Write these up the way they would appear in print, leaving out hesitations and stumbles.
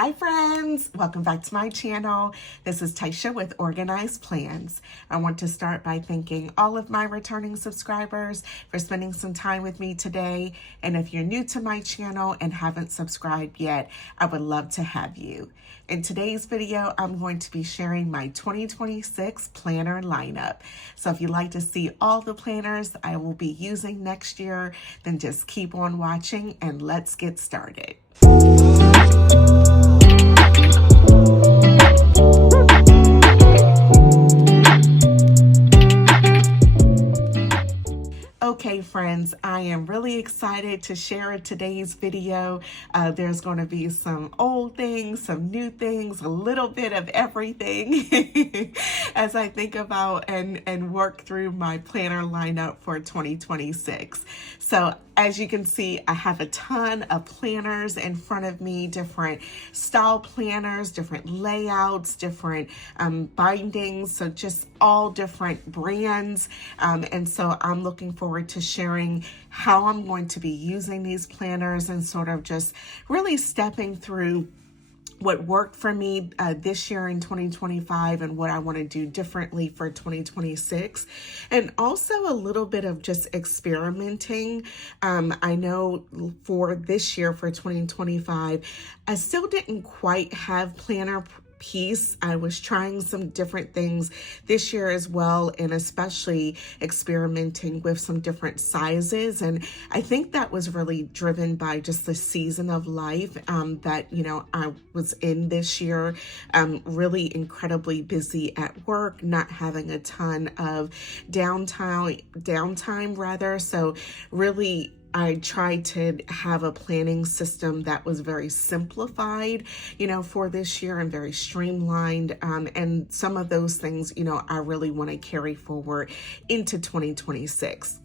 Hi friends, welcome back to my channel. This is Taisha with Organized Plans. I want to start by thanking all of my returning subscribers for spending some time with me today. And if you're new to my channel and haven't subscribed yet, I would love to have you. In today's video, I'm going to be sharing my 2026 planner lineup. So if you'd like to see all the planners I will be using next year, then just keep on watching and let's get started. Okay, friends, I am really excited to share in today's video. There's going to be some old things, some new things, a little bit of everything as I think about and work through my planner lineup for 2026. So as you can see, I have a ton of planners in front of me, different style planners, different layouts, different bindings, so just all different brands. And so I'm looking forward to sharing how I'm going to be using these planners and sort of just really stepping through what worked for me this year in 2025 and what I want to do differently for 2026. And also a little bit of just experimenting. I know for this year, for 2025, I still didn't quite have planner piece. I was trying some different things this year as well, and especially experimenting with some different sizes. And I think that was really driven by just the season of life that, I was in this year, really incredibly busy at work, not having a ton of downtime rather. So really I tried to have a planning system that was very simplified, for this year and very streamlined. And some of those things, I really want to carry forward into 2026.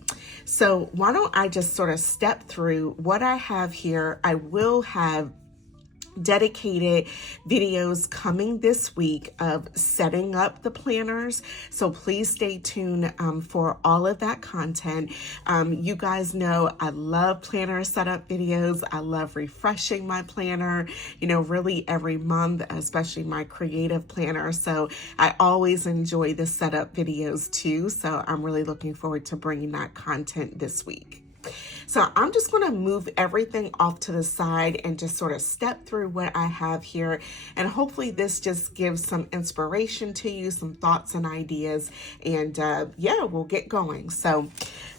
So why don't I just sort of step through what I have here. I will have dedicated videos coming this week of setting up the planners. So please stay tuned for all of that content. You guys know I love planner setup videos. I love refreshing my planner, really every month, especially my creative planner. So I always enjoy the setup videos too. So I'm really looking forward to bringing that content this week. So I'm just going to move everything off to the side and just sort of step through what I have here. And hopefully this just gives some inspiration to you, some thoughts and ideas. And yeah, we'll get going. So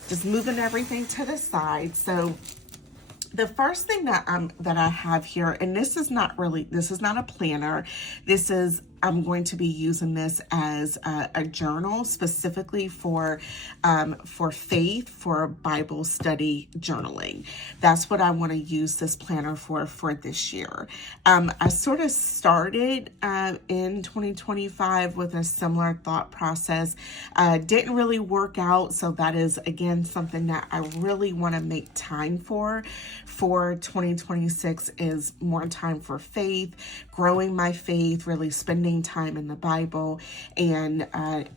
just moving everything to the side. So the first thing that I have here, and this is not a planner. I'm going to be using this as a journal specifically for faith, for Bible study journaling. That's what I want to use this planner for this year. I sort of started in 2025 with a similar thought process. Didn't really work out, so that is again something that I really want to make time for 2026 is more time for faith, growing my faith, really spending time in the Bible, and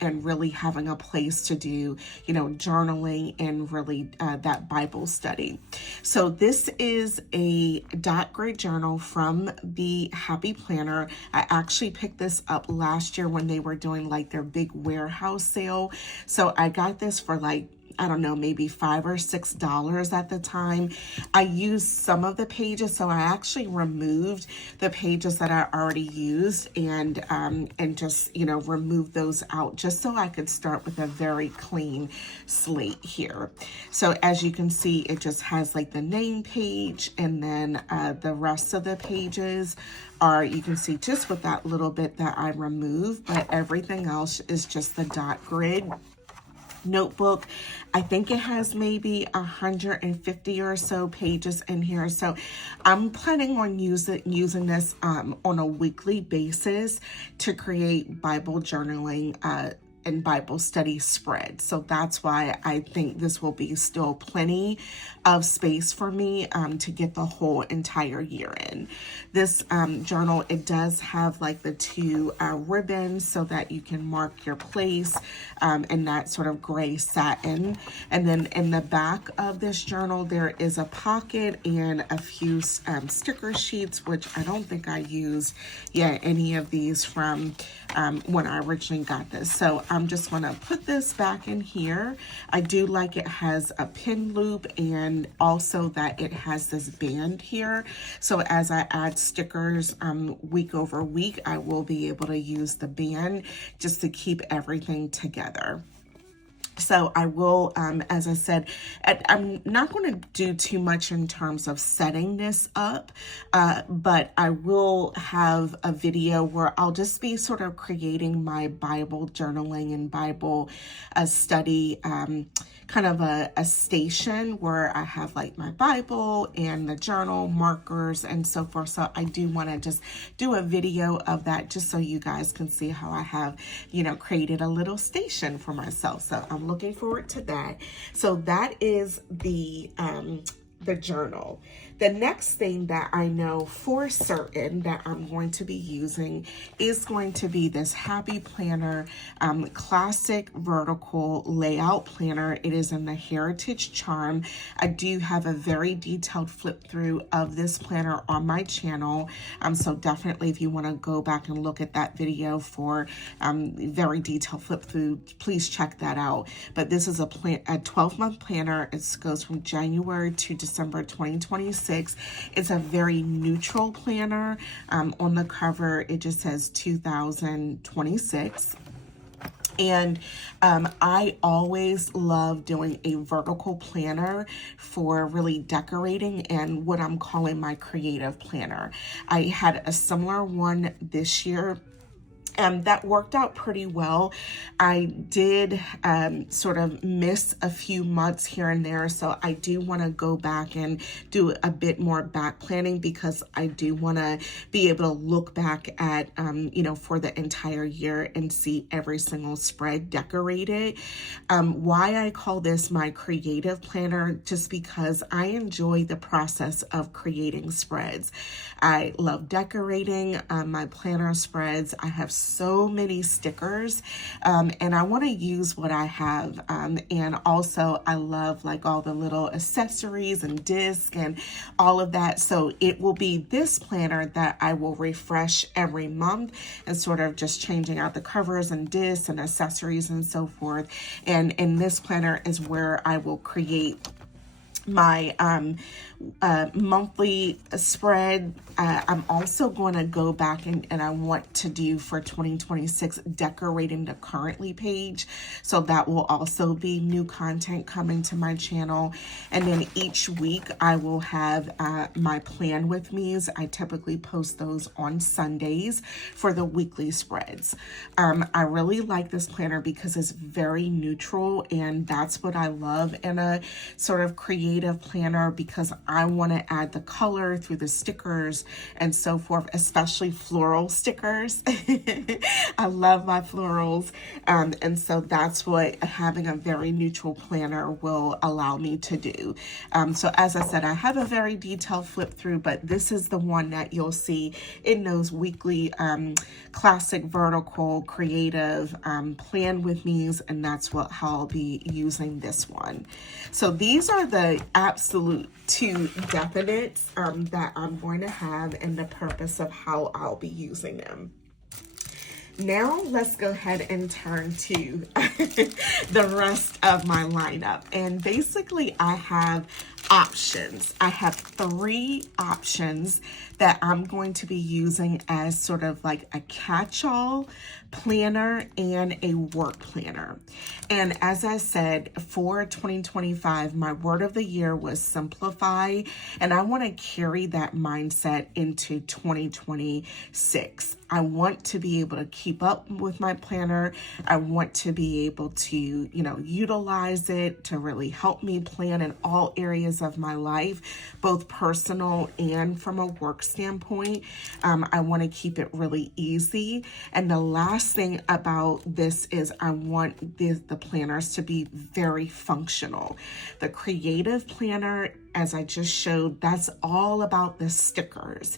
really having a place to do, journaling and really that Bible study. So this is a dot grid journal from the Happy Planner. I actually picked this up last year when they were doing like their big warehouse sale. So I got this for maybe $5 or $6 at the time. I used some of the pages, so I actually removed the pages that I already used and just, remove those out just so I could start with a very clean slate here. So as you can see, it just has like the name page, and then the rest of the pages are, you can see just with that little bit that I removed, but everything else is just the dot grid notebook. I think it has maybe 150 or so pages in here. So I'm planning on using this on a weekly basis to create Bible journaling and Bible study spread. So that's why I think this will be still plenty of space for me to get the whole entire year in. This journal, it does have like the two ribbons so that you can mark your place in that sort of gray satin. And then in the back of this journal, there is a pocket and a few sticker sheets, which I don't think I used any of these from when I originally got this. So I'm just going to put this back in here. I do like it has a pin loop and also that it has this band here. So as I add stickers week over week, I will be able to use the band just to keep everything together. So I will, as I said, I'm not going to do too much in terms of setting this up, but I will have a video where I'll just be sort of creating my Bible journaling and Bible study, kind of a station where I have like my Bible and the journal markers and so forth. So I do want to just do a video of that just so you guys can see how I have, created a little station for myself. So I'm looking forward to that. So that is the journal. The next thing that I know for certain that I'm going to be using is going to be this Happy Planner classic vertical layout planner. It is in the Heritage Charm. I do have a very detailed flip through of this planner on my channel. So definitely if you want to go back and look at that video for very detailed flip through, please check that out. But this is a 12-month planner. It goes from January to December 2026. It's a very neutral planner. On the cover, it just says 2026. And I always love doing a vertical planner for really decorating and what I'm calling my creative planner. I had a similar one this year. That worked out pretty well. I did sort of miss a few months here and there, so I do want to go back and do a bit more back planning because I do want to be able to look back at, for the entire year and see every single spread decorated. Why I call this my creative planner, just because I enjoy the process of creating spreads. I love decorating my planner spreads. I have so many stickers and I want to use what I have, and also I love like all the little accessories and discs and all of that. So it will be this planner that I will refresh every month and sort of just changing out the covers and discs and accessories and so forth. And in this planner is where I will create my monthly spread. I'm also going to go back and I want to do for 2026 decorating the currently page. So that will also be new content coming to my channel. And then each week I will have my plan with me's. I typically post those on Sundays for the weekly spreads. I really like this planner because it's very neutral, and that's what I love in a sort of creative planner, because I want to add the color through the stickers and so forth, especially floral stickers. I love my florals. And so that's what having a very neutral planner will allow me to do. So as I said, I have a very detailed flip through, but this is the one that you'll see in those weekly classic vertical creative plan with me's, and that's how I'll be using this one. So these are the absolute two definites that I'm going to have and the purpose of how I'll be using them. Now let's go ahead and turn to the rest of my lineup. And basically I have options. I have 3 options that I'm going to be using as sort of like a catch-all planner and a work planner. And as I said, for 2025, my word of the year was simplify, and I want to carry that mindset into 2026. I want to be able to keep up with my planner. I want to be able to, utilize it to really help me plan in all areas areas of my life, both personal and from a work standpoint. I want to keep it really easy. And the last thing about this is I want the planners to be very functional. The creative planner, as I just showed, that's all about the stickers.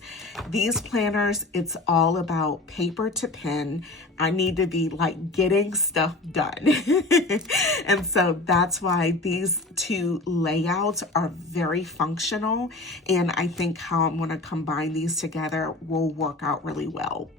These planners, it's all about paper to pen. I need to be like getting stuff done. And so that's why these two layouts are very functional. And I think how I'm going to combine these together will work out really well.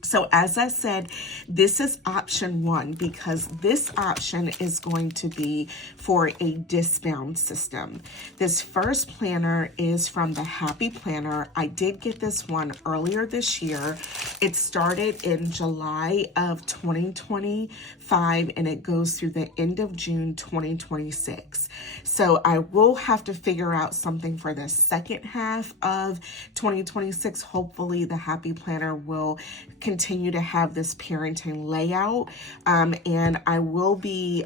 So as I said, this is option 1 because this option is going to be for a discbound system. This first planner is from the Happy Planner. I did get this one earlier this year. It started in July of 2025 and it goes through the end of June 2026. So I will have to figure out something for the second half of 2026. Hopefully the Happy Planner will continue to have this parenting layout, and I will be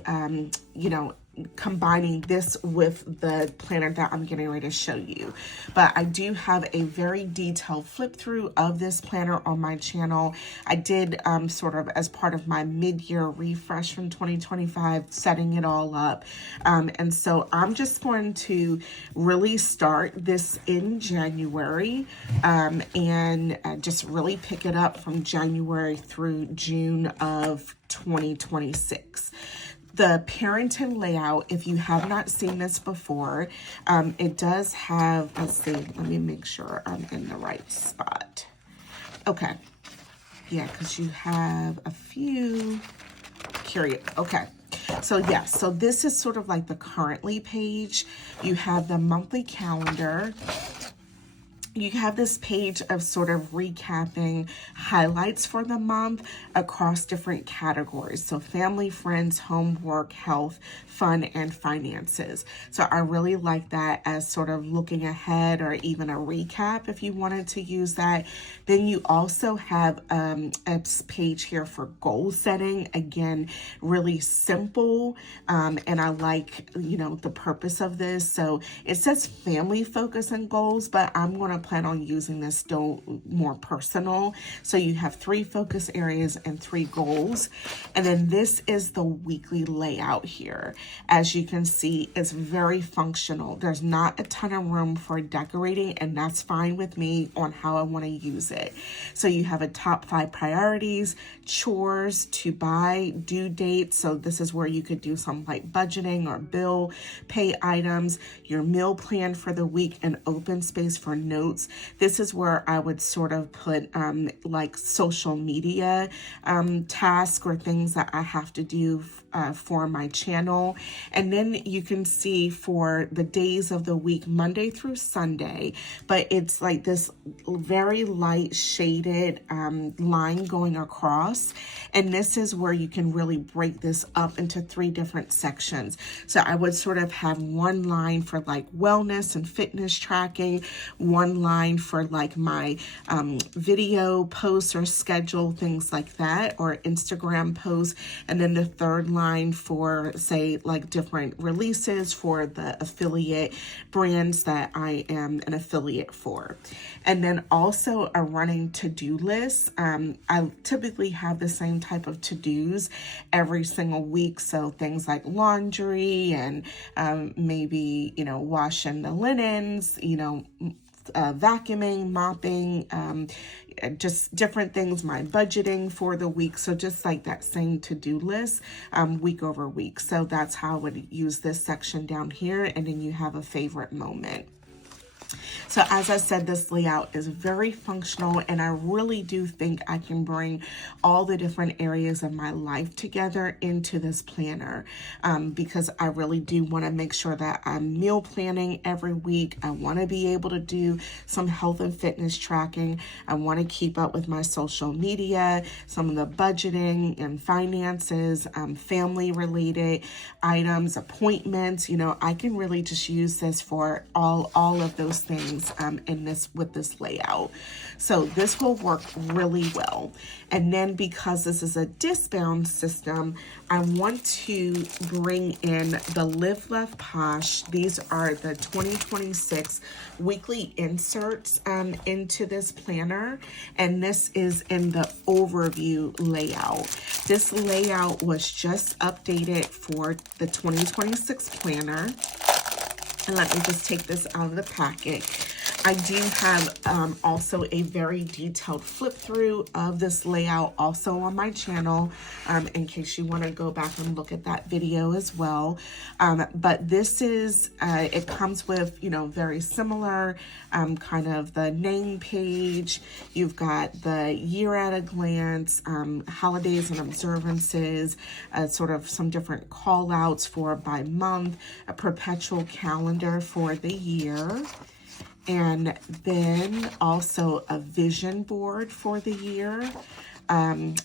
combining this with the planner that I'm getting ready to show you. But I do have a very detailed flip through of this planner on my channel. I did sort of as part of my mid-year refresh from 2025, setting it all up. And so I'm just going to really start this in January and just really pick it up from January through June of 2026. The parenting layout, if you have not seen this before, it does have, let's see, let me make sure I'm in the right spot. Okay. Yeah, because you have a few curious. Okay. So yeah, so this is sort of like the currently page. You have the monthly calendar. You have this page of sort of recapping highlights for the month across different categories. So family, friends, home, work, health, fun, and finances. So I really like that as sort of looking ahead or even a recap if you wanted to use that. Then you also have a page here for goal setting. Again, really simple. And I like, the purpose of this. So it says family focus and goals, but I'm going to plan on using this more personal. So you have 3 focus areas and 3 goals. And then this is the weekly layout here. As you can see, it's very functional. There's not a ton of room for decorating, and that's fine with me on how I want to use it. So you have a top 5 priorities, chores to buy, due dates. So this is where you could do some like budgeting or bill pay items, your meal plan for the week, and open space for notes. This is where I would sort of put like social media tasks or things that I have to do for my channel. And then you can see for the days of the week, Monday through Sunday, but it's like this very light shaded line going across. And this is where you can really break this up into 3 different sections. So I would sort of have one line for like wellness and fitness tracking, one line for like my video posts or schedule, things like that, or Instagram posts. And then the third line for, say, like different releases for the affiliate brands that I am an affiliate for. And then also a running to-do list. I typically have the same type of to-dos every single week. So things like laundry and maybe, washing the linens, vacuuming, mopping, just different things, my budgeting for the week. So just like that same to-do list week over week. So that's how I would use this section down here. And then you have a favorite moment. So as I said, this layout is very functional, and I really do think I can bring all the different areas of my life together into this planner because I really do want to make sure that I'm meal planning every week. I want to be able to do some health and fitness tracking. I want to keep up with my social media, some of the budgeting and finances, family related items, appointments. I can really just use this for all of those things with this layout. So this will work really well. And then because this is a disc-bound system, I want to bring in the Live Left Posh. These are the 2026 weekly inserts into this planner, and this is in the overview layout. This layout was just updated for the 2026 planner. And let me just take this out of the packet. I do have also a very detailed flip through of this layout also on my channel, in case you want to go back and look at that video as well. But this is, it comes with, you know, very similar kind of the name page. You've got the year at a glance, holidays and observances, sort of some different call outs for by month, a perpetual calendar for the year. And then also a vision board for the year,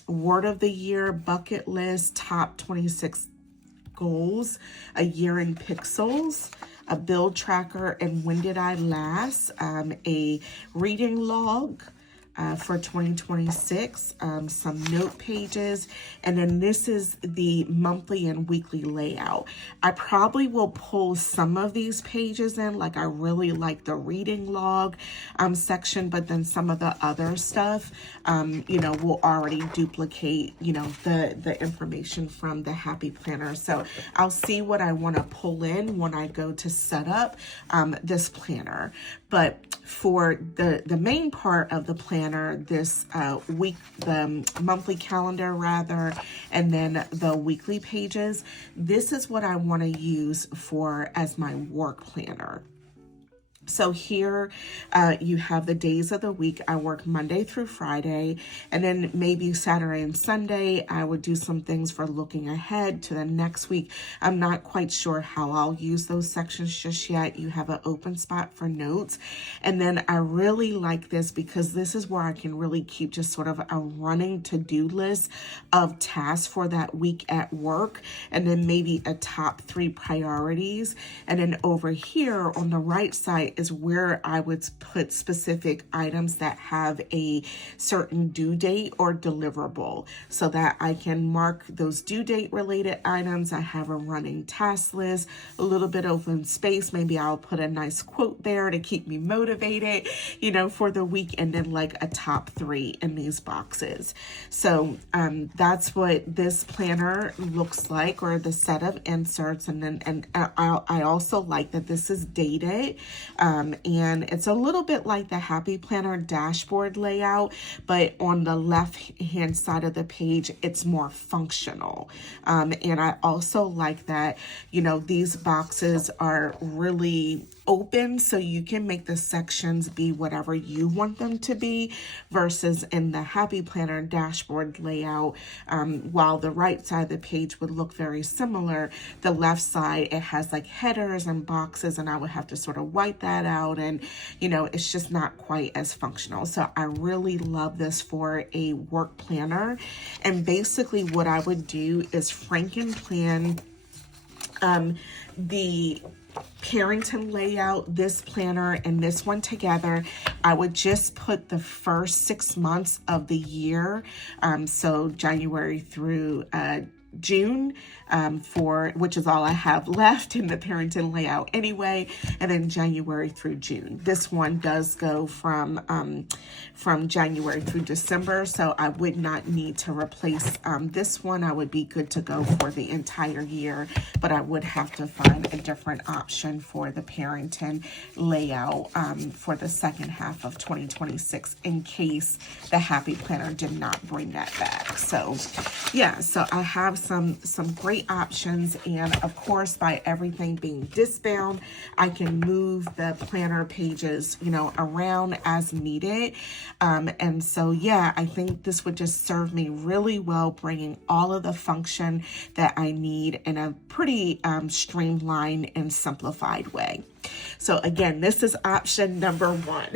word of the year, bucket list, top 26 goals, a year in pixels, a build tracker, and when did I last, a reading log, for 2026, some note pages, and then this is the monthly and weekly layout. I probably will pull some of these pages in, like I really like the reading log section, but then some of the other stuff, you know, will already duplicate, you know, the information from the Happy Planner. So I'll see what I want to pull in when I go to set up this planner. But for the main part of the planner, this the monthly calendar rather, and then the weekly pages, this is what I want to use for as my work planner. So here you have the days of the week. I work Monday through Friday, and then maybe Saturday and Sunday, I would do some things for looking ahead to the next week. I'm not quite sure how I'll use those sections just yet. You have an open spot for notes. And then I really like this because this is where I can really keep just sort of a running to-do list of tasks for that week at work, and then maybe a top 3 priorities. And then over here on the right side is where I would put specific items that have a certain due date or deliverable, so that I can mark those due date related items. I have a running task list, a little bit open space. Maybe I'll put a nice quote there to keep me motivated, you know, for the week, and then like a top 3 in these boxes. So that's what this planner looks like, or the set of inserts. And then I also like that this is dated. And it's a little bit like the Happy Planner dashboard layout, but on the left hand side of the page, it's more functional. And I also like that, you know, these boxes are really open, so you can make the sections be whatever you want them to be, versus in the Happy Planner dashboard layout, while the right side of the page would look very similar, the left side, it has like headers and boxes, and I would have to sort of white that out, and you know, it's just not quite as functional. So I really love this for a work planner. And basically what I would do is Franken-plan the Parenting layout, this planner, and this one together. I would just put the first 6 months of the year, so January through June, which is all I have left in the parenting layout anyway, and then January through June. This one does go from January through December, so I would not need to replace this one. I would be good to go for the entire year, but I would have to find a different option for the parenting layout for the second half of 2026 in case the Happy Planner did not bring that back. So yeah, so I have some great options, and of course, by everything being disc-bound, I can move the planner pages, you know, around as needed. And so yeah, I think this would just serve me really well, bringing all of the function that I need in a pretty streamlined and simplified way. So again, this is option number 1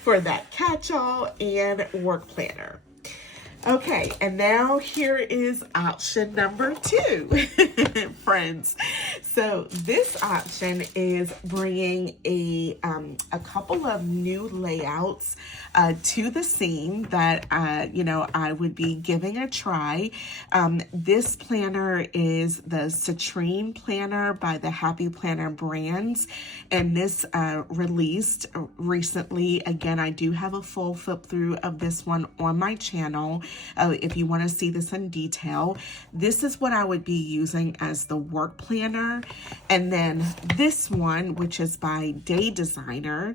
for that catch-all and work planner. Okay, and now here is option number 2, friends. So this option is bringing a couple of new layouts to the scene that I would be giving a try. This planner is the Citrine Planner by the Happy Planner brands, and this released recently. Again, I do have a full flip through of this one on my channel. If you want to see this in detail, this is what I would be using as the work planner. And then this one, which is by Day Designer.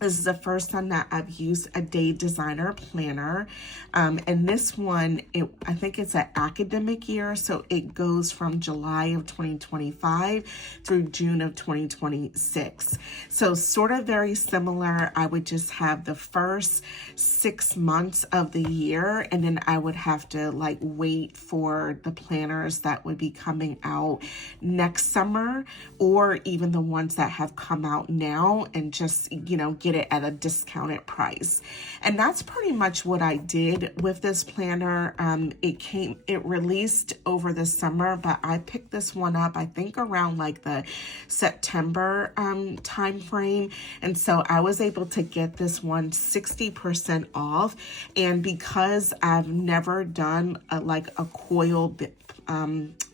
This is the first time that I've used a Day Designer planner. And this one, I think it's an academic year, so it goes from July of 2025 through June of 2026. So sort of very similar. I would just have the first 6 months of the year, and then I would have to like wait for the planners that would be coming out next summer, or even the ones that have come out now, and just, get it at a discounted price. And that's pretty much what I did with this planner. It released over the summer, but I picked this one up, I think around like the September time frame. And so I was able to get this one 60% off. And because I've never done a coil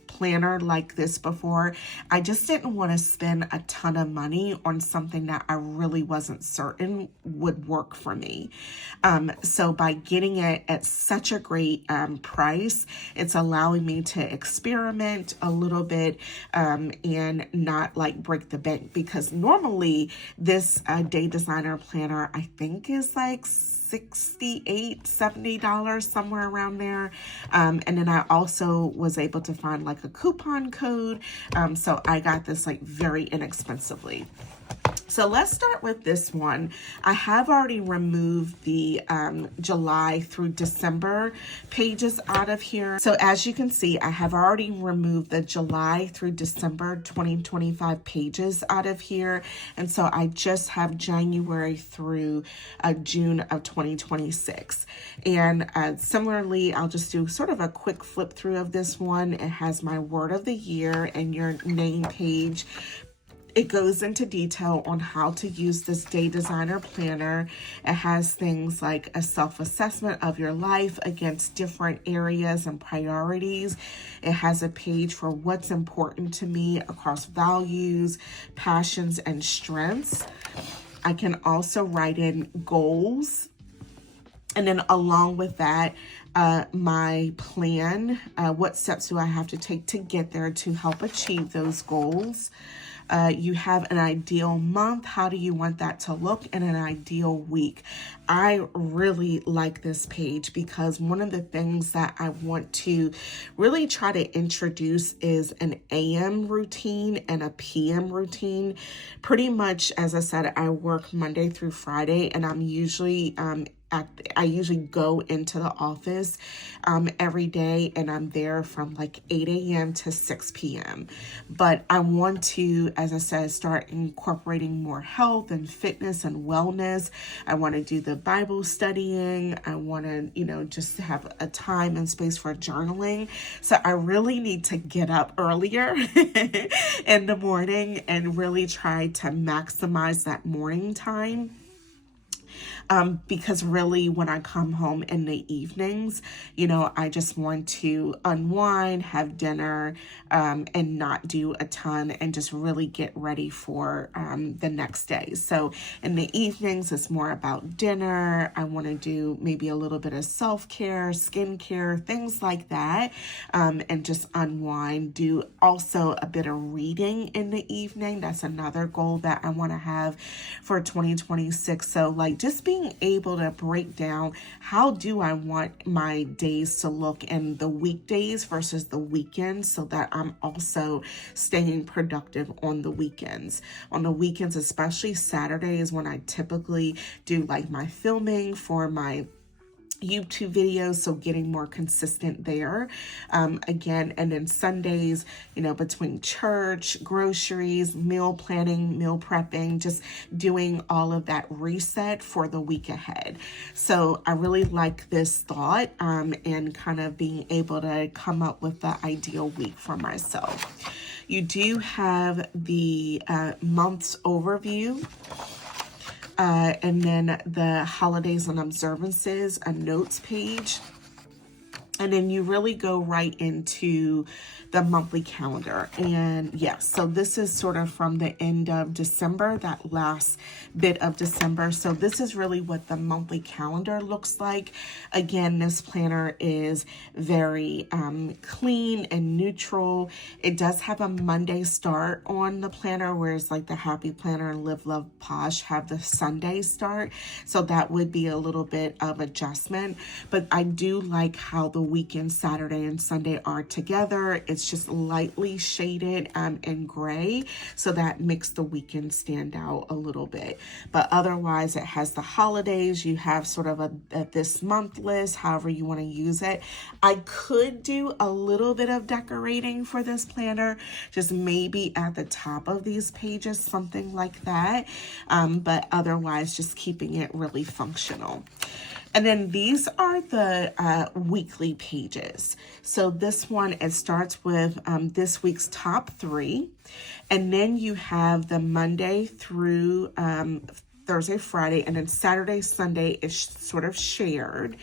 planner like this before, I just didn't want to spend a ton of money on something that I really wasn't certain would work for me. So by getting it at such a great price, it's allowing me to experiment a little bit and not like break the bank, because normally this Day Designer planner I think is like $68, $70, somewhere around there. And then I also was able to find like a coupon code. So I got this like very inexpensively. So let's start with this one. I have already removed the July through December pages out of here. So as you can see, I have already removed the July through December 2025 pages out of here. And so I just have January through June of 2026. And similarly, I'll just do sort of a quick flip through of this one. It has my word of the year and your name page. It goes into detail on how to use this Day Designer planner. It has things like a self-assessment of your life against different areas and priorities. It has a page for what's important to me across values, passions, and strengths. I can also write in goals. And then along with that, my plan, what steps do I have to take to get there to help achieve those goals? You have an ideal month. How do you want that to look? And an ideal week. I really like this page because one of the things that I want to really try to introduce is an AM routine and a PM routine. Pretty much, as I said, I work Monday through Friday, and I'm usually I usually go into the office every day, and I'm there from like 8 a.m. to 6 p.m. But I want to, as I said, start incorporating more health and fitness and wellness. I want to do the Bible studying. I want to, just have a time and space for journaling. So I really need to get up earlier in the morning and really try to maximize that morning time. Because really when I come home in the evenings, I just want to unwind, have dinner, and not do a ton, and just really get ready for the next day. So in the evenings, it's more about dinner. I want to do maybe a little bit of self-care, skincare, things like that, and just unwind. Do also a bit of reading in the evening. That's another goal that I want to have for 2026. So like just being able to break down how do I want my days to look in the weekdays versus the weekends, so that I'm also staying productive on the weekends. On the weekends, especially Saturday, is when I typically do like my filming for my YouTube videos, so getting more consistent there. Again, and then Sundays, between church, groceries, meal planning, meal prepping, just doing all of that reset for the week ahead. So I really like this thought, and kind of being able to come up with the ideal week for myself. You do have the month's overview. And then the holidays and observances, a notes page. And then you really go right into the monthly calendar. And yes, so this is sort of from the end of December, that last bit of December. So this is really what the monthly calendar looks like. Again, this planner is very clean and neutral. It does have a Monday start on the planner, whereas like the Happy Planner and Live, Love, Posh have the Sunday start. So that would be a little bit of adjustment. But I do like how the weekend, Saturday and Sunday are together. It's just lightly shaded in gray, so that makes the weekend stand out a little bit. But otherwise, it has the holidays. You have sort of a this month list, however you want to use it. I could do a little bit of decorating for this planner, just maybe at the top of these pages, something like that. But otherwise, just keeping it really functional. And then these are the weekly pages. So this one, it starts with this week's top 3. And then you have the Monday through Thursday, Friday, and then Saturday, Sunday is sort of shared.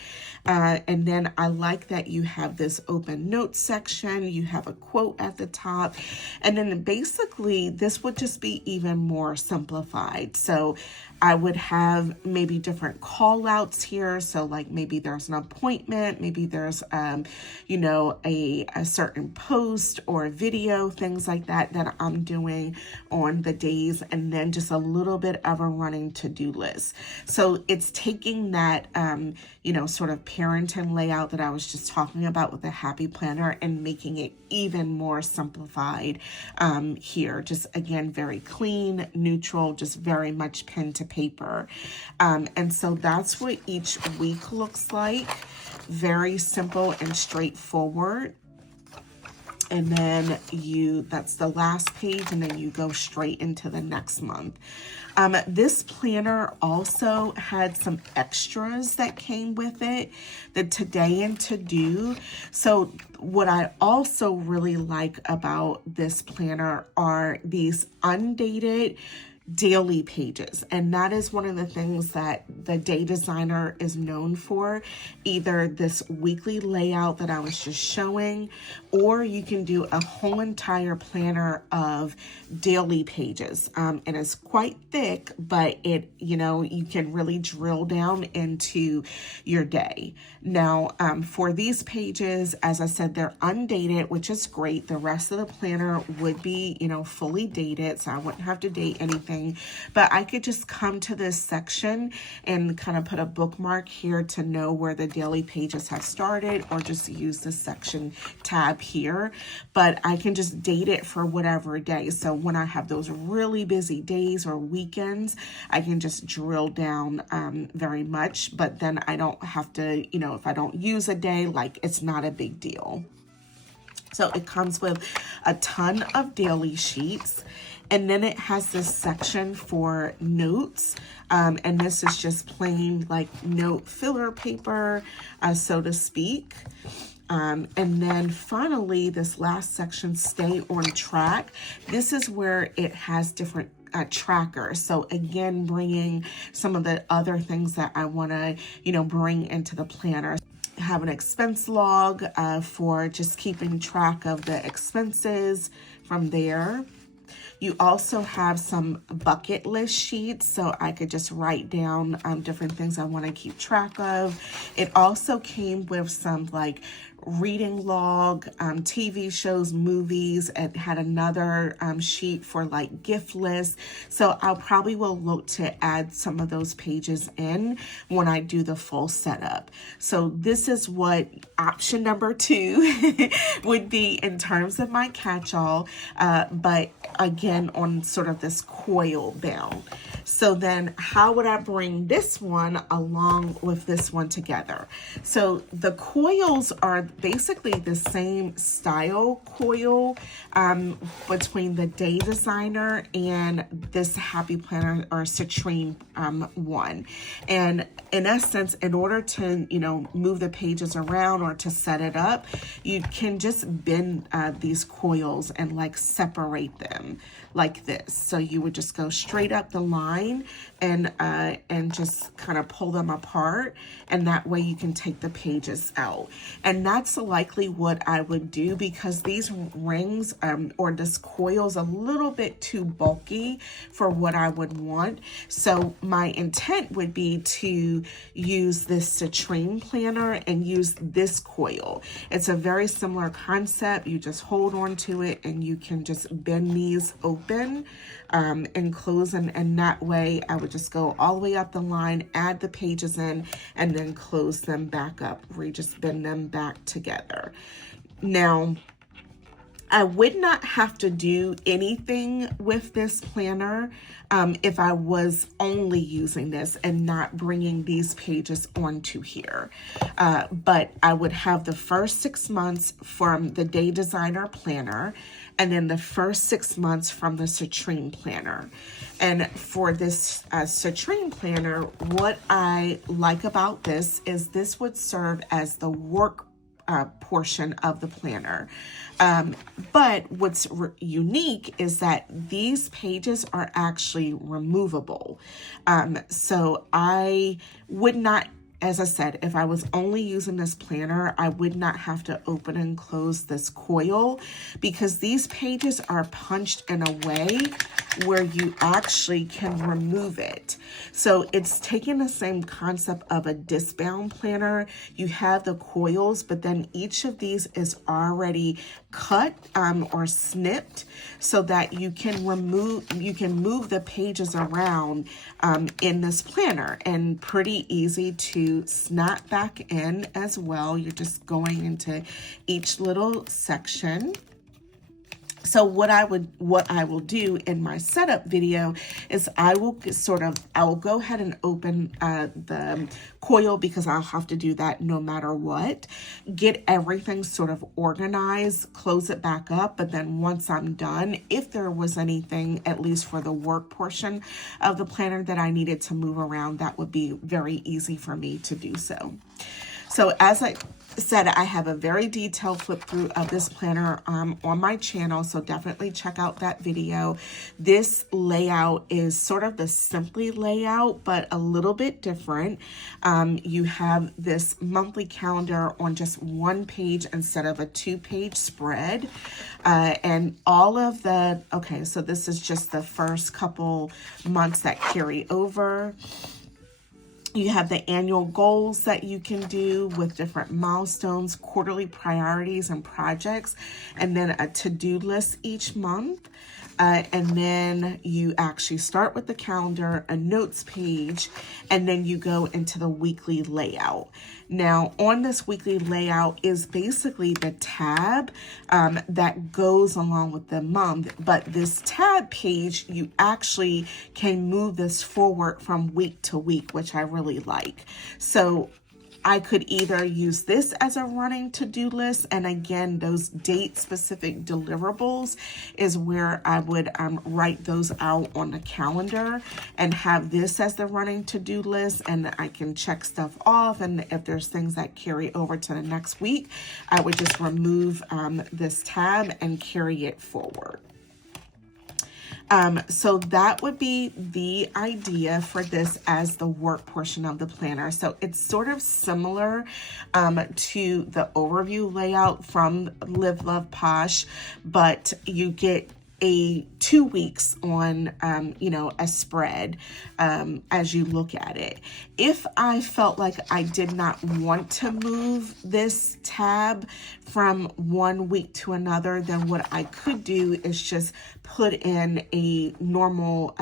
And then I like that you have this open notes section. You have a quote at the top. And then basically this would just be even more simplified. So I would have maybe different call outs here. So like maybe there's an appointment, maybe there's, a certain post or video, things like that I'm doing on the days, and then just a little bit of a running to-do list. So it's taking that, sort of parenting layout that I was just talking about with the Happy Planner and making it even more simplified here. Just again, very clean, neutral, just very much pen to paper. And so that's what each week looks like. Very simple and straightforward. And then that's the last page, and then you go straight into the next month. This planner also had some extras that came with it, the today and to do. So what I also really like about this planner are these undated daily pages, and that is one of the things that the day designer is known for, either this weekly layout that I was just showing, or you can do a whole entire planner of daily pages. And it's quite thick, but you can really drill down into your day. Now, for these pages, as I said, they're undated, which is great. The rest of the planner would be, fully dated, so I wouldn't have to date anything. But I could just come to this section and kind of put a bookmark here to know where the daily pages have started, or just use the section tab here. But I can just date it for whatever day. So when I have those really busy days or weekends, I can just drill down very much. But then I don't have to, if I don't use a day, like it's not a big deal. So it comes with a ton of daily sheets. And then it has this section for notes. And this is just plain like note filler paper, so to speak. And then finally, this last section, stay on track. This is where it has different trackers. So again, bringing some of the other things that I want to, bring into the planner. Have an expense log for just keeping track of the expenses from there. You also have some bucket list sheets, so I could just write down different things I want to keep track of. It also came with some like reading log, TV shows, movies. It had another sheet for like gift lists. So I'll probably will look to add some of those pages in when I do the full setup. So this is what option number 2 would be in terms of my catch-all, but again on sort of this coil bound. So then how would I bring this one along with this one together? So the coils are basically the same style coil between the Day Designer and this Happy Planner or Citrine one. And in essence, in order to, move the pages around or to set it up, you can just bend these coils and like separate them like this. So you would just go straight up the line and just kind of pull them apart, and that way you can take the pages out. And that's likely what I would do, because these rings or this coil is a little bit too bulky for what I would want. So my intent would be to use this Citrine planner and use this coil. It's a very similar concept. You just hold on to it and you can just bend these open and close, and that way I would just go all the way up the line, add the pages in, and then close them back up, where you just bend them back together. Now, I would not have to do anything with this planner if I was only using this and not bringing these pages onto here. But I would have the first 6 months from the Day Designer planner, and then the first 6 months from the Citrine planner. And for this Citrine planner, what I like about this is this would serve as the work portion of the planner. But what's unique is that these pages are actually removable. So I would not, as I said, if I was only using this planner, I would not have to open and close this coil, because these pages are punched in a way where you actually can remove it. So it's taking the same concept of a disc-bound planner. You have the coils, but then each of these is already cut or snipped so that you can move the pages around in this planner, and pretty easy to snap back in as well. You're just going into each little section. So what I will do in my setup video is I will go ahead and open the coil, because I'll have to do that no matter what. Get everything sort of organized, close it back up, but then once I'm done, if there was anything, at least for the work portion of the planner, that I needed to move around, that would be very easy for me to do so. So as I said, I have a very detailed flip through of this planner on my channel, so definitely check out that video. This layout is sort of the Simply layout, but a little bit different. You have this monthly calendar on just one page instead of a 2-page spread. And all of the, okay, so this is just the first couple months that carry over. You have the annual goals that you can do with different milestones, quarterly priorities and projects, and then a to-do list each month. And then you actually start with the calendar, a notes page, and then you go into the weekly layout. Now, on this weekly layout is basically the tab that goes along with the month, but this tab page, you actually can move this forward from week to week, which I really like. So I could either use this as a running to-do list, and again, those date-specific deliverables is where I would write those out on the calendar and have this as the running to-do list, and I can check stuff off, and if there's things that carry over to the next week, I would just remove this tab and carry it forward. So that would be the idea for this as the work portion of the planner. So it's sort of similar to the overview layout from Live Love Posh, but you get a 2 weeks on, a spread as you look at it. If I felt like I did not want to move this tab from 1 week to another, then what I could do is just put in a normal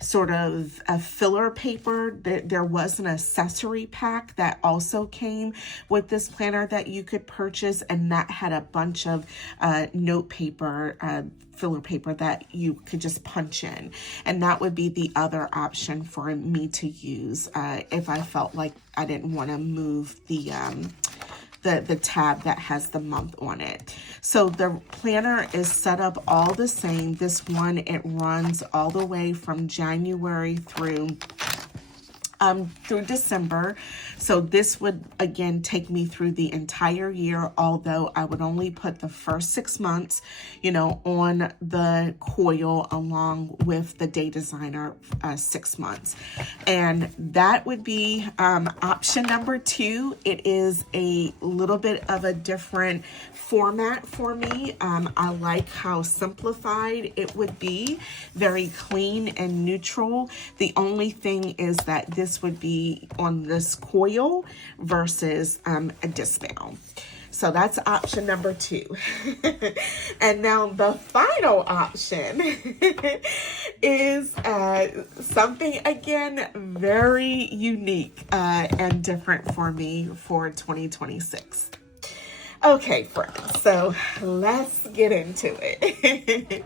sort of a filler paper. There was an accessory pack that also came with this planner that you could purchase, and that had a bunch of note paper, filler paper that you could just punch in. And that would be the other option for me to use if I felt like I didn't want to move the tab that has the month on it. So the planner is set up all the same. This one, it runs all the way from January through December. So this would, again, take me through the entire year, although I would only put the first 6 months, on the coil along with the Day Designer 6 months. And that would be option number 2. It is a little bit of a different format for me. I like how simplified it would be, very clean and neutral. The only thing is that this would be on this coil versus a disc bound. So that's option number 2. And now the final option is something, again, very unique and different for me for 2026. Okay, friends, so let's get into it.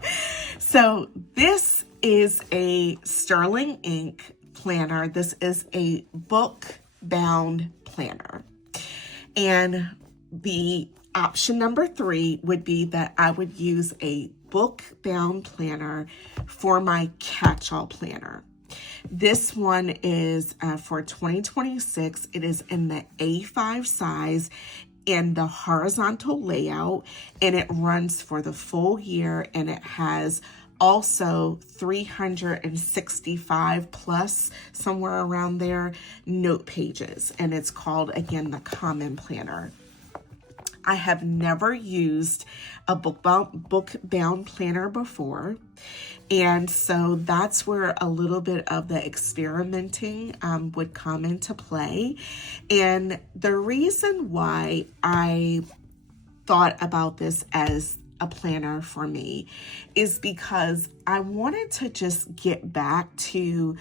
So this is a sterling ink planner. This is a book bound planner. And the option number 3 would be that I would use a book bound planner for my Catchall planner. This one is for 2026. It is in the A5 size in the horizontal layout, and it runs for the full year, and it has also 365 plus, somewhere around there, note pages, and it's called, again, the Common Planner. I have never used a book bound planner before, and so that's where a little bit of the experimenting would come into play. And the reason why I thought about this as a planner for me is because I wanted to just get back to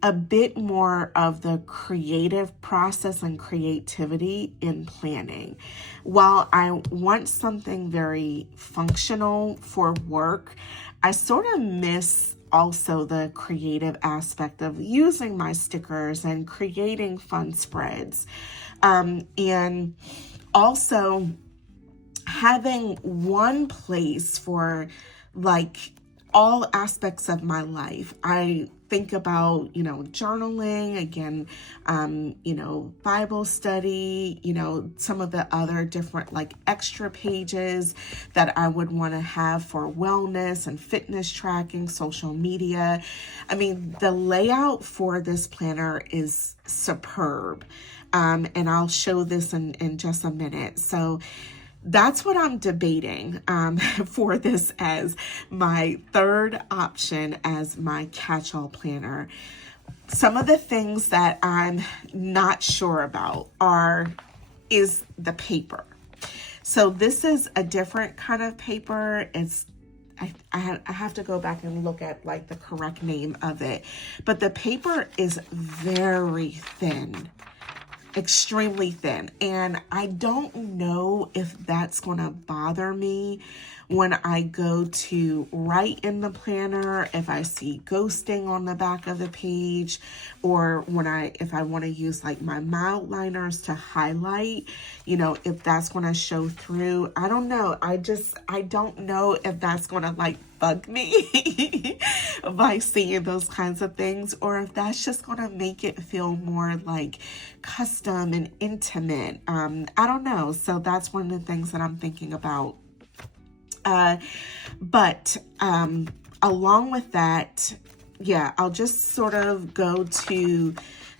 a bit more of the creative process and creativity in planning. While I want something very functional for work, I sort of miss also the creative aspect of using my stickers and creating fun spreads. And also having one place for like all aspects of my life. I think about, journaling, again, Bible study, some of the other different like extra pages that I would want to have for wellness and fitness tracking, social media. I mean, the layout for this planner is superb. And I'll show this in just a minute. So that's what I'm debating for this as my third option as my catch-all planner. Some of the things that I'm not sure about is the paper. So this is a different kind of paper. I have to go back and look at like the correct name of it, but the paper is very thin. Extremely thin, and I don't know if that's going to bother me when I go to write in the planner, if I see ghosting on the back of the page, or if I want to use like my mild liners to highlight, if that's going to show through. I don't know. I don't know if that's going to like bug me by seeing those kinds of things, or if that's just going to make it feel more like custom and intimate. I don't know. So that's one of the things that I'm thinking about. But along with that, I'll just sort of go to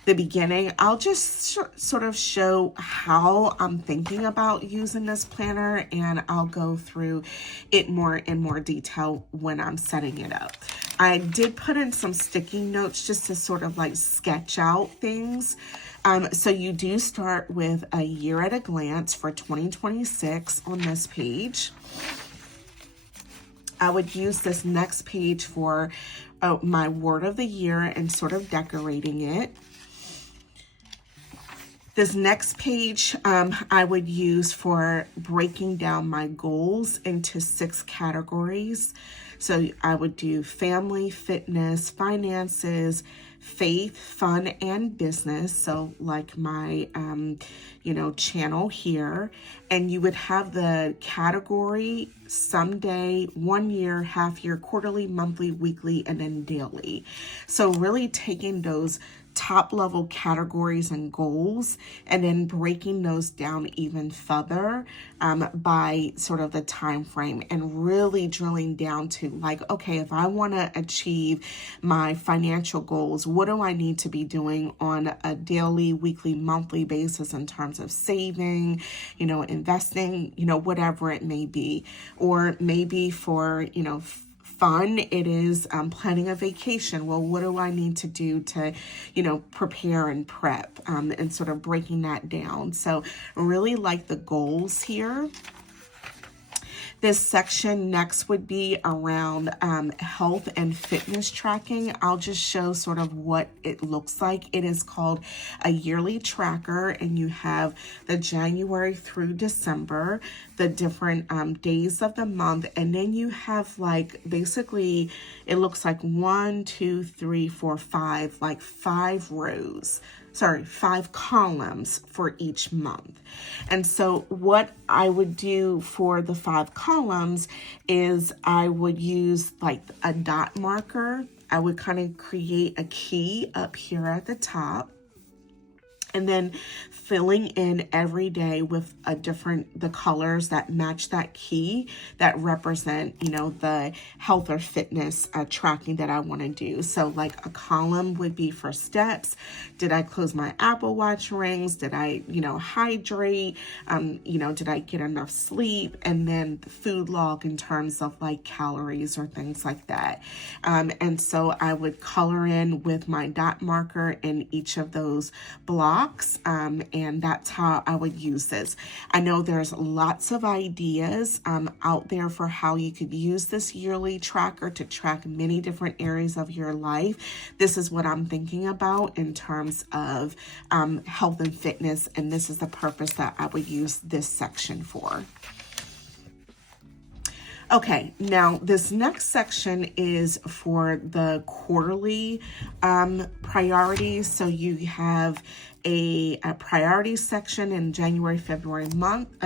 the beginning, I'll just sort of show how I'm thinking about using this planner, and I'll go through it in more detail when I'm setting it up. I did put in some sticky notes just to sort of like sketch out things. So you do start with a year at a glance for 2026 on this page. I would use this next page for my word of the year and sort of decorating it. This next page I would use for breaking down my goals into 6 categories. So I would do family, fitness, finances, faith, fun, and business. So like my, channel here. And you would have the category someday, 1 year, half year, quarterly, monthly, weekly, and then daily. So really taking those top level categories and goals and then breaking those down even further by sort of the time frame, and really drilling down to like, okay, if I want to achieve my financial goals, what do I need to be doing on a daily, weekly, monthly basis in terms of saving, investing, whatever it may be. Or maybe for, fun, it is planning a vacation. Well, what do I need to do to, prepare and prep, and sort of breaking that down. So really like the goals here. This section next would be around health and fitness tracking. I'll just show sort of what it looks like. It is called a yearly tracker, and you have the January through December, the different days of the month, and then you have like basically it looks like 1, 2, 3, 4, 5, like 5 rows. 5 columns for each month. And so what I would do for the 5 columns is I would use like a dot marker. I would kind of create a key up here at the top, and then filling in every day with the colors that match that key that represent, the health or fitness tracking that I want to do. So like a column would be for steps. Did I close my Apple Watch rings? Did I, hydrate? Did I get enough sleep? And then the food log in terms of like calories or things like that. And so I would color in with my dot marker in each of those blocks. And that's how I would use this. I know there's lots of ideas out there for how you could use this yearly tracker to track many different areas of your life. This is what I'm thinking about in terms of health and fitness, and this is the purpose that I would use this section for. Okay, now this next section is for the quarterly priorities. So you have a priority section in January, February,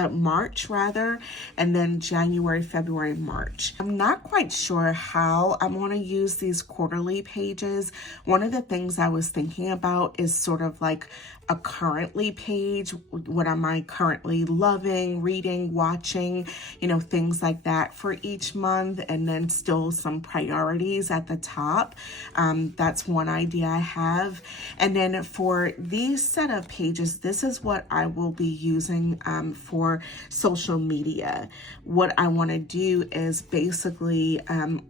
March rather, and then January, February, March. I'm not quite sure how I want to use these quarterly pages. One of the things I was thinking about is sort of like a currently page. What am I currently loving, reading, watching, things like that for each month, and then still some priorities at the top. That's one idea I have. And then for these set of pages, this is what I will be using for social media. What I want to do is basically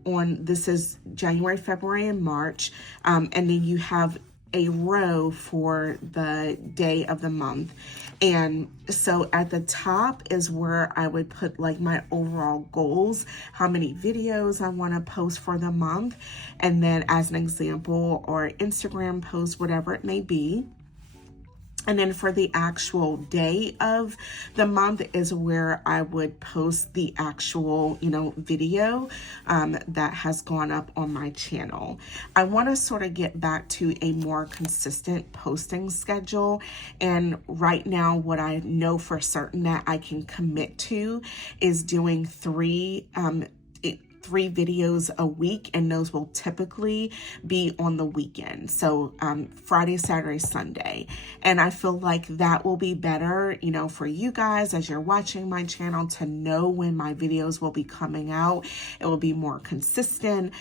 this is January, February, and March, and then you have a row for the day of the month. And so at the top is where I would put like my overall goals, how many videos I want to post for the month, and then as an example, or Instagram post, whatever it may be. And then for the actual day of the month is where I would post the actual, video that has gone up on my channel. I want to sort of get back to a more consistent posting schedule. And right now, what I know for certain that I can commit to is doing 3 3 videos a week, and those will typically be on the weekend. So Friday, Saturday, Sunday. And I feel like that will be better, you know, for you guys as you're watching my channel to know when my videos will be coming out. It will be more consistent.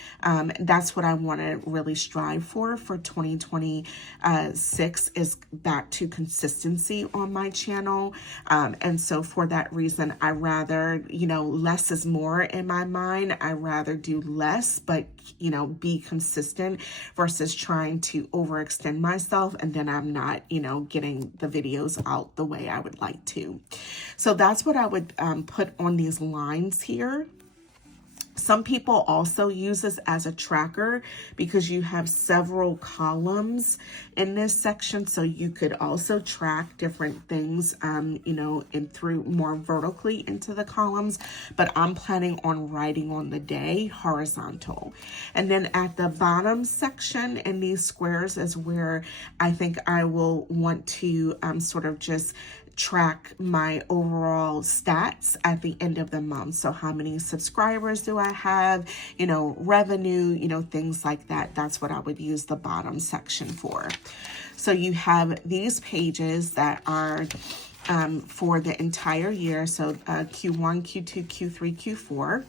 That's what I want to really strive for 2026 is back to consistency on my channel. And so for that reason, I rather, you know, less is more in my mind. I rather do less, but, you know, be consistent versus trying to overextend myself and then I'm not, you know, getting the videos out the way I would like to. So that's what I would put on these lines here. Some people also use this as a tracker because you have several columns in this section. So you could also track different things, you know, and through more vertically into the columns, but I'm planning on writing on the day horizontal. And then at the bottom section in these squares is where I think I will want to sort of just track my overall stats at the end of the month. So how many subscribers do I have, you know, revenue, you know, things like that. That's what I would use the bottom section for. So you have these pages that are for the entire year. So Q1, Q2, Q3, Q4.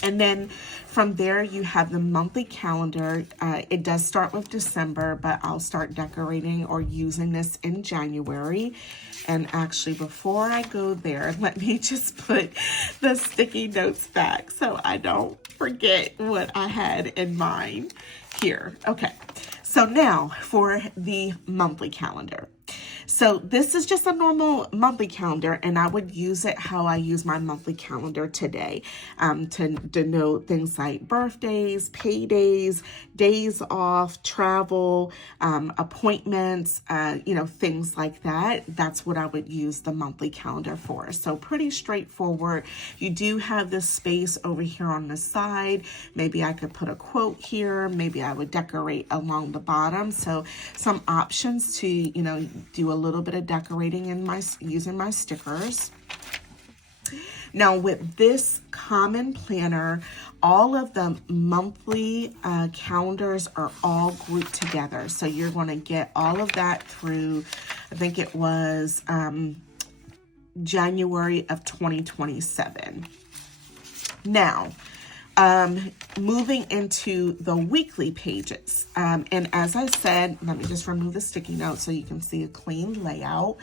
And then from there, you have the monthly calendar. It does start with December, but I'll start decorating or using this in January. And actually, before I go there, let me just put the sticky notes back so I don't forget what I had in mind here. Okay, so now for the monthly calendar. So this is just a normal monthly calendar, and I would use it how I use my monthly calendar today to denote things like birthdays, paydays, days off, travel, appointments, you know, things like that. That's what I would use the monthly calendar for. So pretty straightforward. You do have this space over here on the side. Maybe I could put a quote here. Maybe I would decorate along the bottom. So some options to, you know, do a little bit of decorating in using my stickers. Now with this common planner, all of the monthly calendars are all grouped together. So you're going to get all of that through, I think it was January of 2027. Now, moving into the weekly pages. And as I said, let me just remove the sticky note so you can see a clean layout.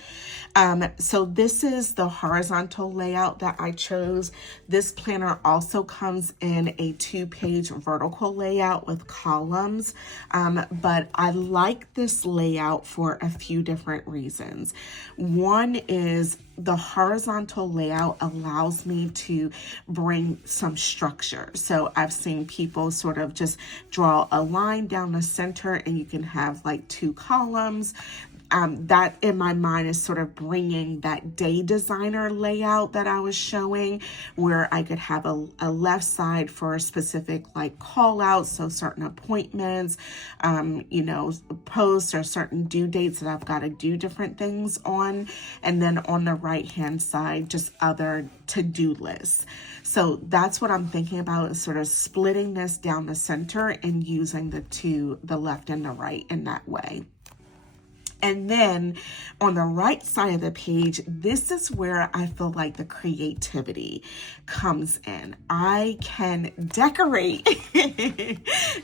So this is the horizontal layout that I chose. This planner also comes in a 2-page vertical layout with columns. But I like this layout for a few different reasons. One is the horizontal layout allows me to bring some structure. So I've seen people sort of just draw a line down the center and you can have like 2 columns. That in my mind is sort of bringing that day designer layout that I was showing, where I could have a left side for specific like call outs, so certain appointments, you know, posts or certain due dates that I've got to do different things on. And then on the right hand side, just other to-do lists. So that's what I'm thinking about, is sort of splitting this down the center and using the left and the right in that way. And then on the right side of the page, this is where I feel like the creativity comes in. I can decorate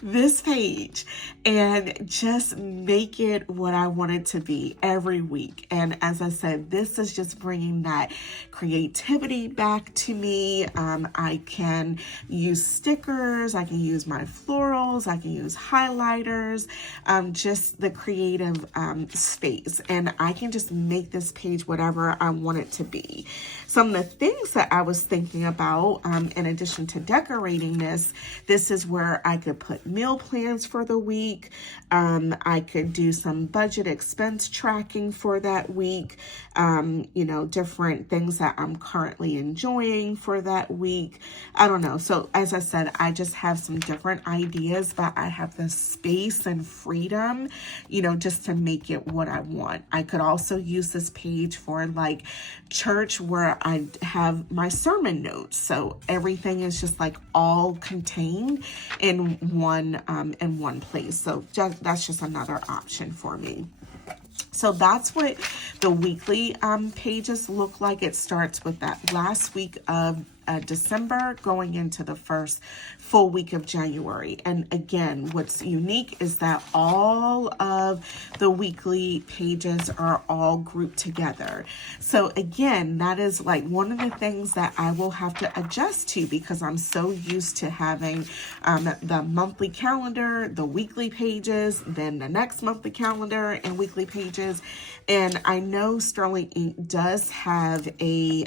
this page and just make it what I want it to be every week. And as I said, this is just bringing that creativity back to me. I can use stickers, I can use my florals, I can use highlighters, just the creative space, and I can just make this page whatever I want it to be. Some of the things that I was thinking about, in addition to decorating this is where I could put meal plans for the week. I could do some budget expense tracking for that week, you know, different things that I'm currently enjoying for that week. I don't know. So as I said, I just have some different ideas, but I have the space and freedom, you know, just to make it what I want. I could also use this page for like church, where I have my sermon notes. So everything is just like all contained in one place. So that's just another option for me. So that's what the weekly pages look like. It starts with that last week of December going into the first full week of January. And again, what's unique is that all of the weekly pages are all grouped together. So again, that is like one of the things that I will have to adjust to, because I'm so used to having the monthly calendar, the weekly pages, then the next monthly calendar and weekly pages. And I know Sterling Ink does have a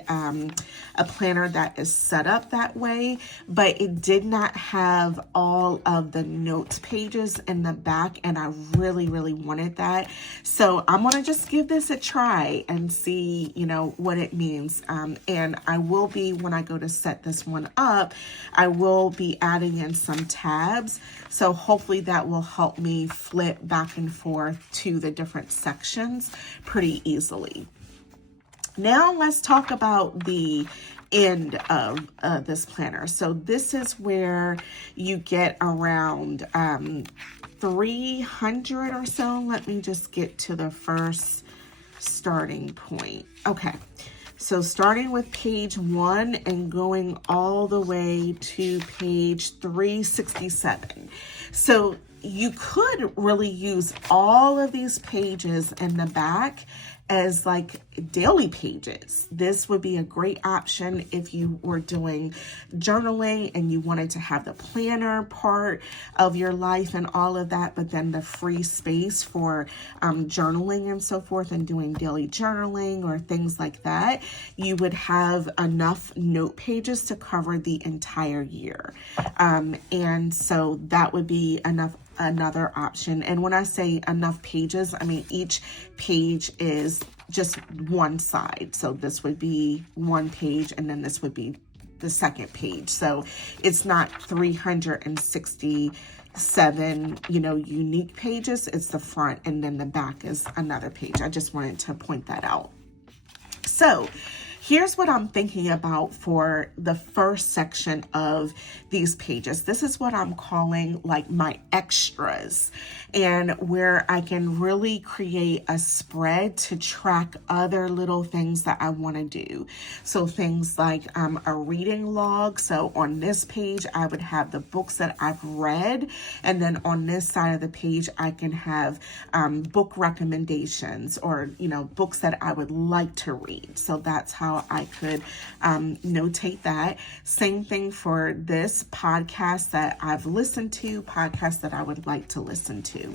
planner that is set up that way, but it did not have all of the notes pages in the back, and I really, really wanted that. So I'm going to just give this a try and see, what it means. And I will be, when I go to set this one up, I will be adding in some tabs. So hopefully that will help me flip back and forth to the different sections pretty easily. Now let's talk about the end of this planner. So this is where you get around 300 or so. Let me just get to the first starting point. Okay. So starting with page 1 and going all the way to page 367. So you could really use all of these pages in the back as like daily pages. This would be a great option if you were doing journaling and you wanted to have the planner part of your life and all of that, but then the free space for journaling and so forth, and doing daily journaling or things like that. You would have enough note pages to cover the entire year. And so that would be another option. And when I say enough pages, I mean each page is just one side. So this would be one page, and then this would be the second page. So it's not 367, unique pages. It's the front, and then the back is another page. I just wanted to point that out. So here's what I'm thinking about for the first section of these pages. This is what I'm calling like my extras, and where I can really create a spread to track other little things that I want to do. So things like a reading log. So on this page, I would have the books that I've read. And then on this side of the page, I can have book recommendations, or, books that I would like to read. So that's how I could notate that. Same thing for this podcast that I've listened to, podcast that I would like to listen to.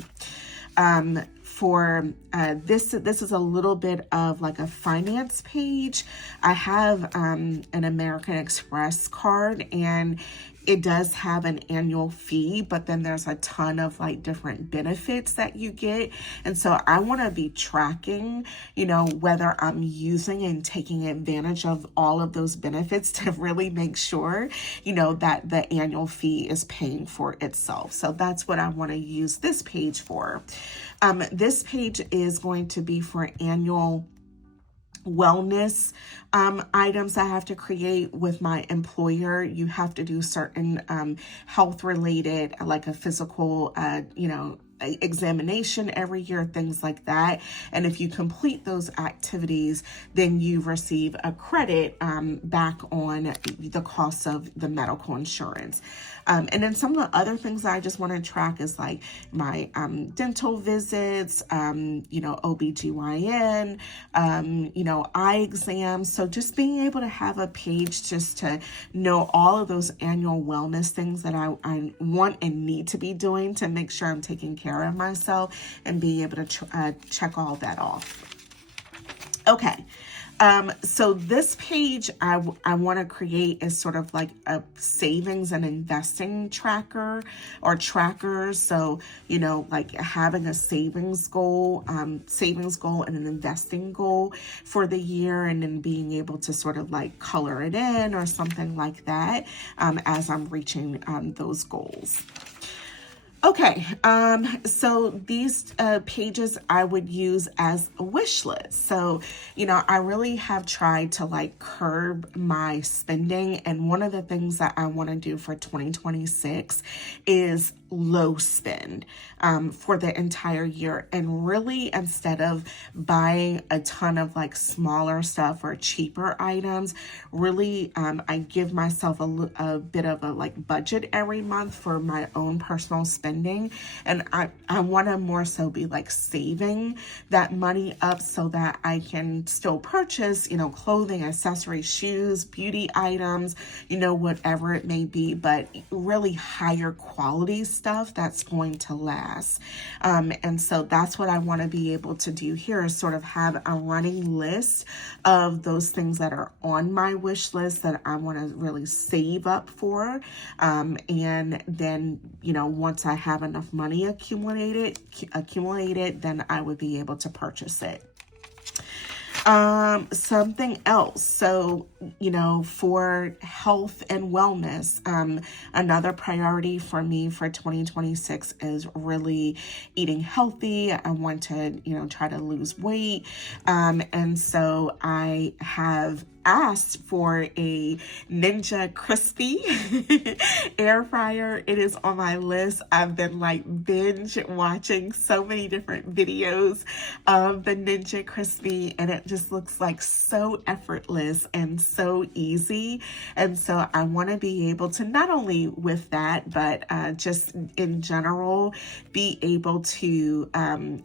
For this is a little bit of like a finance page. I have an American Express card, and it does have an annual fee, but then there's a ton of like different benefits that you get. And so I want to be tracking, whether I'm using and taking advantage of all of those benefits to really make sure, that the annual fee is paying for itself. So that's what I want to use this page for. This page is going to be for annual wellness items I have to create with my employer. You have to do certain health related, like a physical, examination every year, things like that. And if you complete those activities, then you receive a credit back on the cost of the medical insurance. And then some of the other things I just want to track is like my dental visits, OBGYN, eye exams. So just being able to have a page just to know all of those annual wellness things that I want and need to be doing to make sure I'm taking care of myself, and being able to check all that off. Okay. So this page I want to create is sort of like a savings and investing tracker or trackers. So, like having a savings goal and an investing goal for the year, and then being able to sort of like color it in or something like that as I'm reaching those goals. Okay, so these pages I would use as a wish list. So, I really have tried to like curb my spending. And one of the things that I want to do for 2026 is low spend for the entire year. And really, instead of buying a ton of like smaller stuff or cheaper items, really, I give myself a bit of a like budget every month for my own personal spending. And I want to more so be like saving that money up so that I can still purchase, clothing, accessories, shoes, beauty items, whatever it may be, but really higher quality stuff that's going to last. And so that's what I want to be able to do here, is sort of have a running list of those things that are on my wish list that I want to really save up for. And then, once I have enough money accumulated, then I would be able to purchase it. Something else. So, for health and wellness, another priority for me for 2026 is really eating healthy. I want to, try to lose weight. And so I have asked for a Ninja Crispy air fryer. It is on my list. I've been like binge watching so many different videos of the Ninja Crispy, and it just looks like so effortless and so easy. And so I want to be able to, not only with that, but just in general, be able to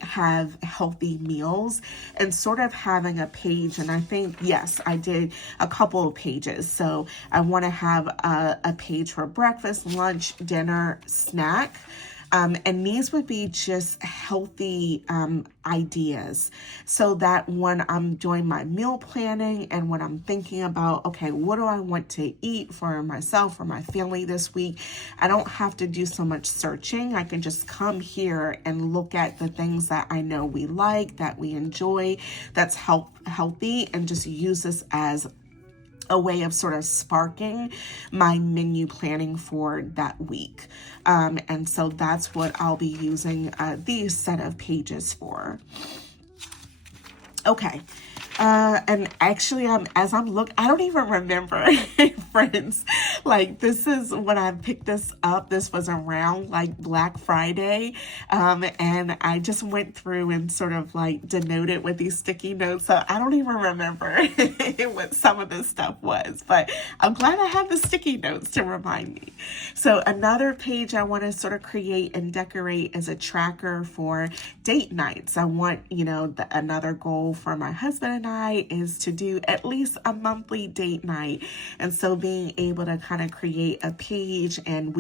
have healthy meals, and sort of having a page. And I think, yes, I did a couple of pages. So I want to have a page for breakfast, lunch, dinner, snack. And these would be just healthy ideas, so that when I'm doing my meal planning and when I'm thinking about, okay, what do I want to eat for myself or my family this week, I don't have to do so much searching. I can just come here and look at the things that I know we like, that we enjoy, that's healthy, and just use this as a way of sort of sparking my menu planning for that week. And so that's what I'll be using these set of pages for. Okay. And actually, as I'm I don't even remember, friends, like this is when I picked this up. This was around like Black Friday. And I just went through and sort of like denoted with these sticky notes. So I don't even remember what some of this stuff was, but I'm glad I have the sticky notes to remind me. So another page I want to sort of create and decorate as a tracker for date nights. I want, another goal for my husband and I is to do at least a monthly date night. And so being able to kind of create a page, and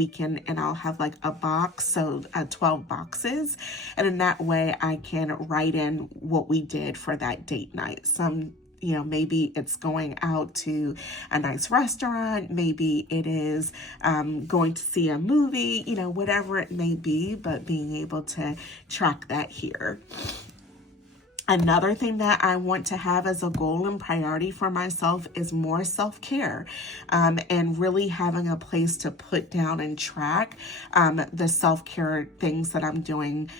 I'll have like a box, so 12 boxes. And in that way I can write in what we did for that date night. Maybe it's going out to a nice restaurant. Maybe it is going to see a movie, whatever it may be, but being able to track that here. Another thing that I want to have as a goal and priority for myself is more self-care, and really having a place to put down and track the self-care things that I'm doing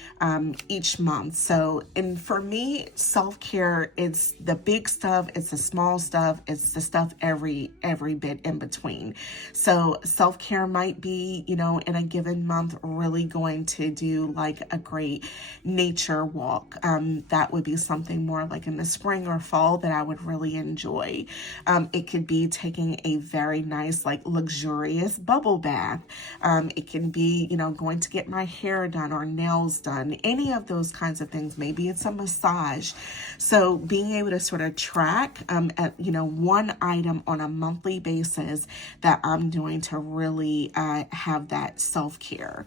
each month. So, and for me, self-care, it's the big stuff, it's the small stuff, it's the stuff every bit in between. So self-care might be, in a given month, really going to do like a great nature walk. That would be something more like in the spring or fall that I would really enjoy. It could be taking a very nice, like luxurious bubble bath. It can be, going to get my hair done or nails done, any of those kinds of things. Maybe it's a massage. So being able to sort of track, one item on a monthly basis that I'm doing to really have that self-care.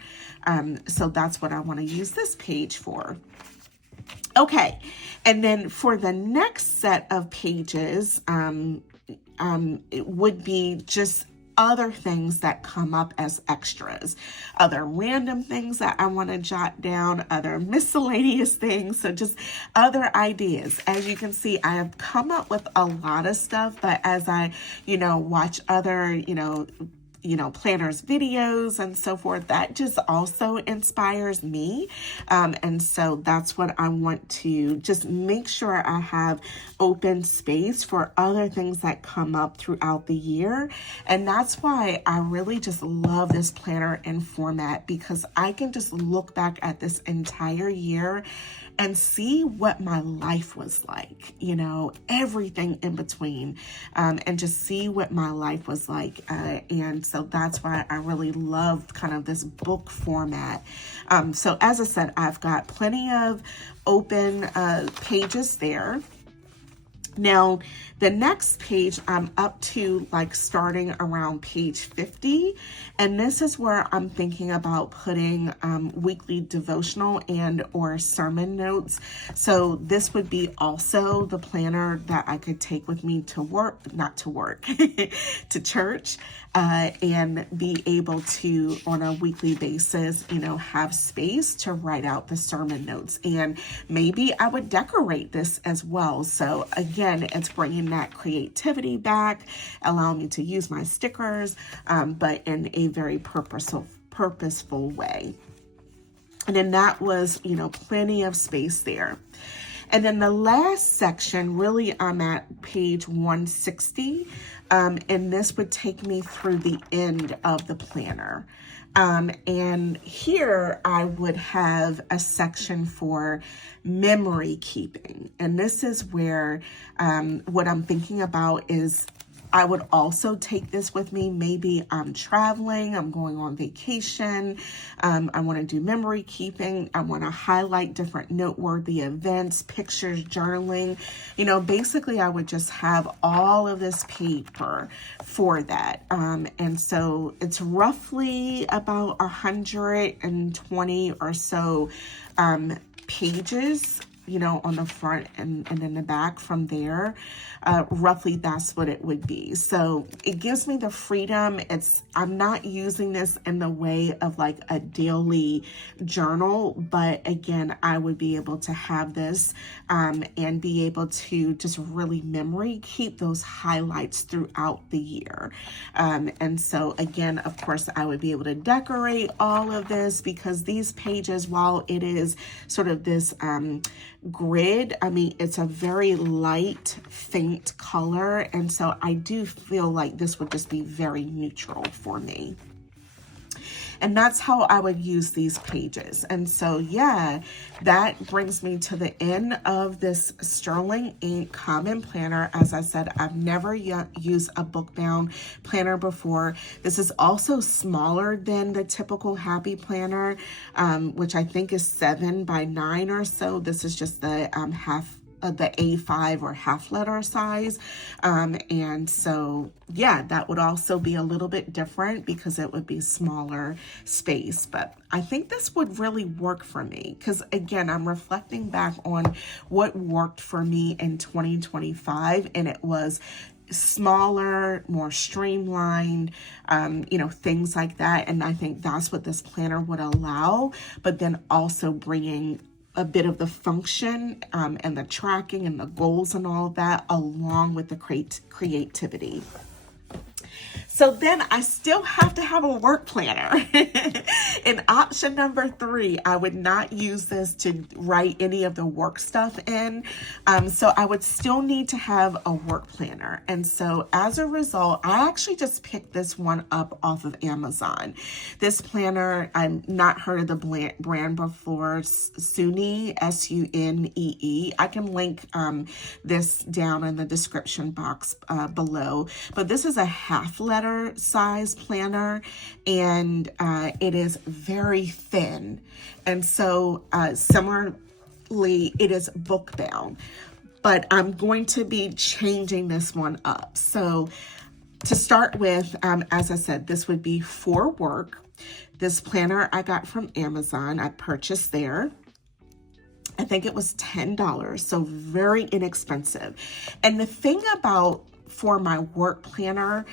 So that's what I want to use this page for. Okay, and then for the next set of pages, it would be just other things that come up as extras, other random things that I want to jot down, other miscellaneous things. So just other ideas. As you can see, I have come up with a lot of stuff, but as I, watch other, planners videos and so forth. That just also inspires me. And so that's what I want to just make sure I have open space for other things that come up throughout the year. And that's why I really just love this planner and format, because I can just look back at this entire year and see what my life was like, everything in between, and just see what my life was like. And so that's why I really love kind of this book format. So as I said, I've got plenty of open pages there. Now, the next page, I'm up to like starting around page 50. And this is where I'm thinking about putting weekly devotional and or sermon notes. So this would be also the planner that I could take with me to work, not to work, to church, and be able to, on a weekly basis, have space to write out the sermon notes. And maybe I would decorate this as well. So again, it's bringing that creativity back, allowing me to use my stickers, but in a very purposeful way. And then that was, plenty of space there. And then the last section, really, I'm at page 160, and this would take me through the end of the planner. And here I would have a section for memory keeping. And this is where what I'm thinking about is I would also take this with me. Maybe I'm traveling, I'm going on vacation, I want to do memory keeping, I want to highlight different noteworthy events, pictures, journaling. Basically I would just have all of this paper for that. And so it's roughly about 120 or so pages, on the front and then the back from there. Roughly that's what it would be. So it gives me the freedom. I'm not using this in the way of like a daily journal, but again, I would be able to have this and be able to just really memory keep those highlights throughout the year. And so again, of course, I would be able to decorate all of this, because these pages, while it is sort of this grid, it's a very light, faint color. And so I do feel like this would just be very neutral for me. And that's how I would use these pages. And so, yeah, that brings me to the end of this Sterling Ink Common Planner. As I said, I've never used a book-bound planner before. This is also smaller than the typical Happy Planner, which I think is 7 by 9 or so. This is just the the A5 or half letter size. And so, yeah, that would also be a little bit different because it would be smaller space. But I think this would really work for me because, again, I'm reflecting back on what worked for me in 2025, and it was smaller, more streamlined, things like that. And I think that's what this planner would allow, but then also bringing a bit of the function and the tracking and the goals and all of that along with the creativity. So then I still have to have a work planner. In option number 3, I would not use this to write any of the work stuff in. So I would still need to have a work planner. And so as a result, I actually just picked this one up off of Amazon. This planner, I've not heard of the brand before, Sunee, S-U-N-E-E. I can link this down in the description box below. But this is a half letter size planner, and it is very thin, and so similarly it is book bound, but I'm going to be changing this one up. So to start with, as I said, this would be for work. This planner I got from Amazon. I purchased there. I think it was $10, so very inexpensive. And the thing about for my work planner,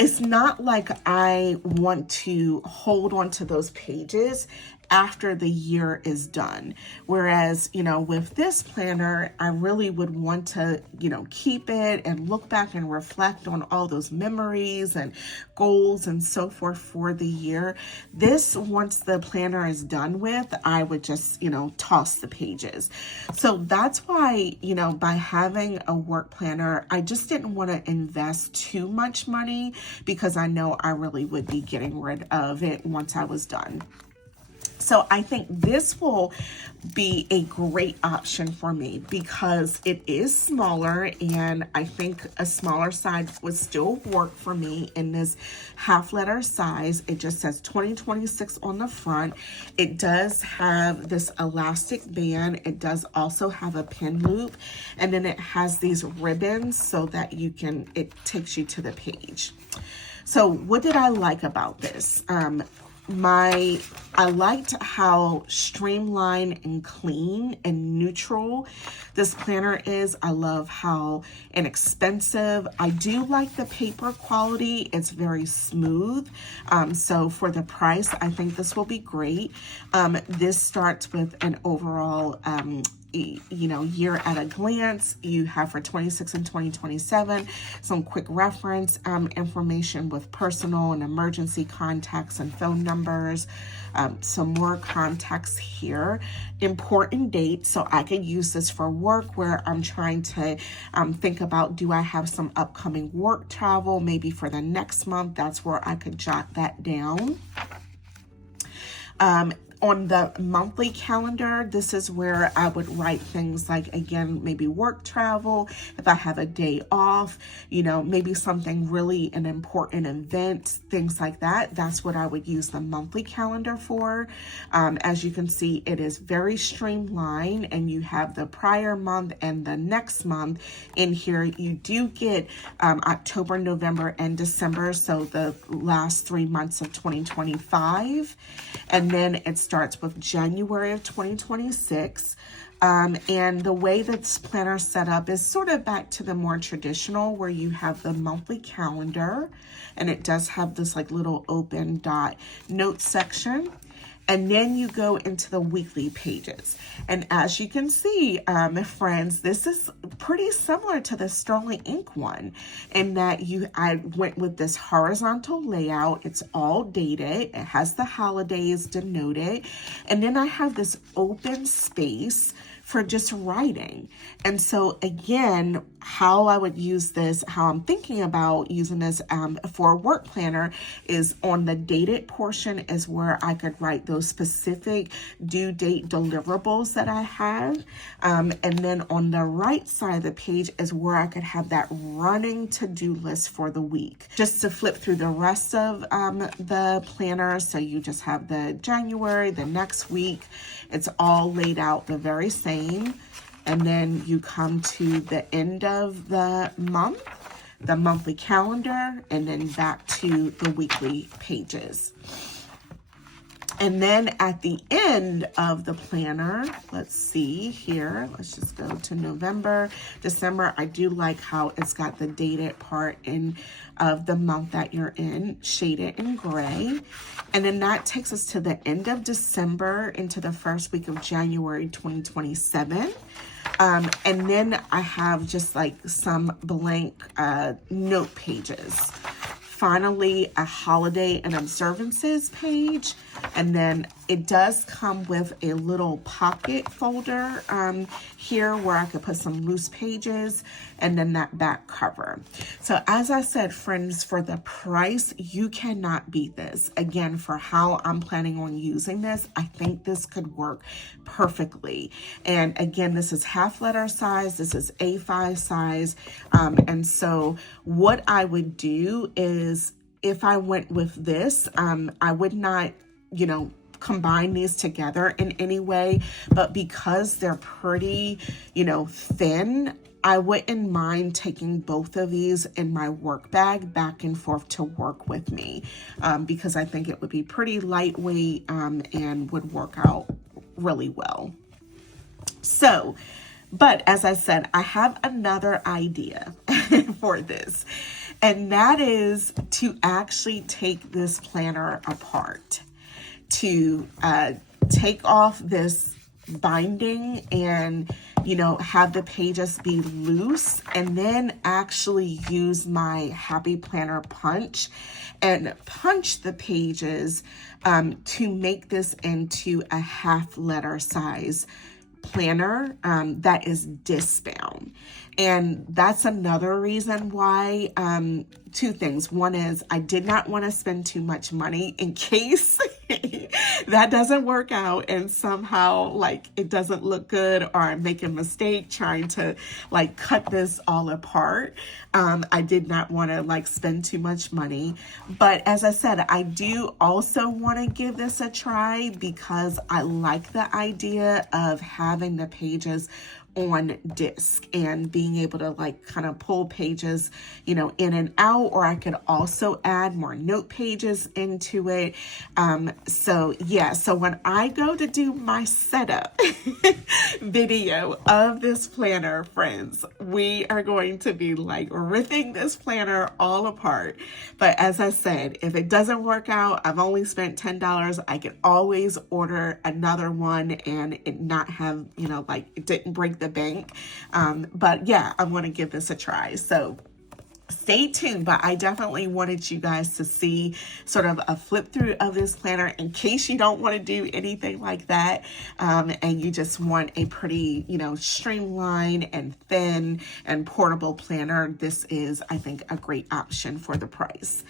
it's not like I want to hold on to those pages after the year is done. Whereas, with this planner, I really would want to, keep it and look back and reflect on all those memories and goals and so forth for the year. This, once the planner is done with, I would just, toss the pages. So that's why, by having a work planner, I just didn't want to invest too much money because I know I really would be getting rid of it once I was done. So I think this will be a great option for me because it is smaller, and I think a smaller size would still work for me in this half letter size. It just says 2026 on the front. It does have this elastic band. It does also have a pin loop, and then it has these ribbons so that it takes you to the page. So what did I like about this? I liked how streamlined and clean and neutral this planner is. I love how inexpensive. I do like the paper quality. It's very smooth. So for the price, I think this will be great. This starts with an overall year at a glance. You have for 26 and 2027 some quick reference information with personal and emergency contacts and phone numbers. Some more context here, important dates, so I could use this for work where I'm trying to think about, do I have some upcoming work travel maybe for the next month? That's where I could jot that down. On the monthly calendar, this is where I would write things like, again, maybe work travel, if I have a day off, maybe something really an important event, things like that. That's what I would use the monthly calendar for. As you can see, it is very streamlined, and you have the prior month and the next month in here. You do get October, November, and December, so the last 3 months of 2025. And then it starts with January of 2026. And the way this planner is set up is sort of back to the more traditional, where you have the monthly calendar, and it does have this like little open dot note section. And then you go into the weekly pages. And as you can see, friends, this is pretty similar to the Sterling Ink one in that I went with this horizontal layout. It's all dated. It has the holidays denoted. And then I have this open space for just writing. And so again, how I would use this, how I'm thinking about using this for a work planner is on the dated portion is where I could write those specific due date deliverables that I have. And then on the right side of the page is where I could have that running to-do list for the week. Just to flip through the rest of the planner. So you just have the January, the next week. It's all laid out the very same. And then you come to the end of the month, the monthly calendar, and then back to the weekly pages. And then at the end of the planner, let's see here, let's just go to November, December. I do like how it's got the dated part of the month that you're in, shaded in gray. And then that takes us to the end of December into the first week of January 2027. And then I have just like some blank note pages. Finally, a holiday and observances page. And then it does come with a little pocket folder here where I could put some loose pages and then that back cover. So as I said, friends, for the price, you cannot beat this. Again, for how I'm planning on using this, I think this could work perfectly. And again, this is half letter size. This is A5 size. And so what I would do is if I went with this, I would not, combine these together in any way, but because they're pretty, thin, I wouldn't mind taking both of these in my work bag back and forth to work with me, because I think it would be pretty lightweight and would work out really well. So, but as I said, I have another idea for this, and that is to actually take this planner apart, to take off this binding and, you know, have the pages be loose, and then actually use my Happy Planner punch and punch the pages to make this into a half letter size planner that is disc bound. And that's another reason why, two things. One is I did not want to spend too much money in case that doesn't work out and somehow like it doesn't look good, or I make a mistake trying to like cut this all apart. I did not want to like spend too much money. But as I said, I do also want to give this a try because I like the idea of having the pages on disc and being able to like kind of pull pages, you know, in and out, or I could also add more note pages into it. So yeah, so when I go to do my setup video of this planner, friends, we are going to be like ripping this planner all apart. But as I said, if it doesn't work out, I've only spent $10. I can always order another one and it not have, you know, like it didn't break the bank. But yeah, I'm going to give this a try. So stay tuned, but I definitely wanted you guys to see sort of a flip through of this planner in case you don't want to do anything like that. And you just want a pretty, you know, streamlined and thin and portable planner. This is, I think, a great option for the price.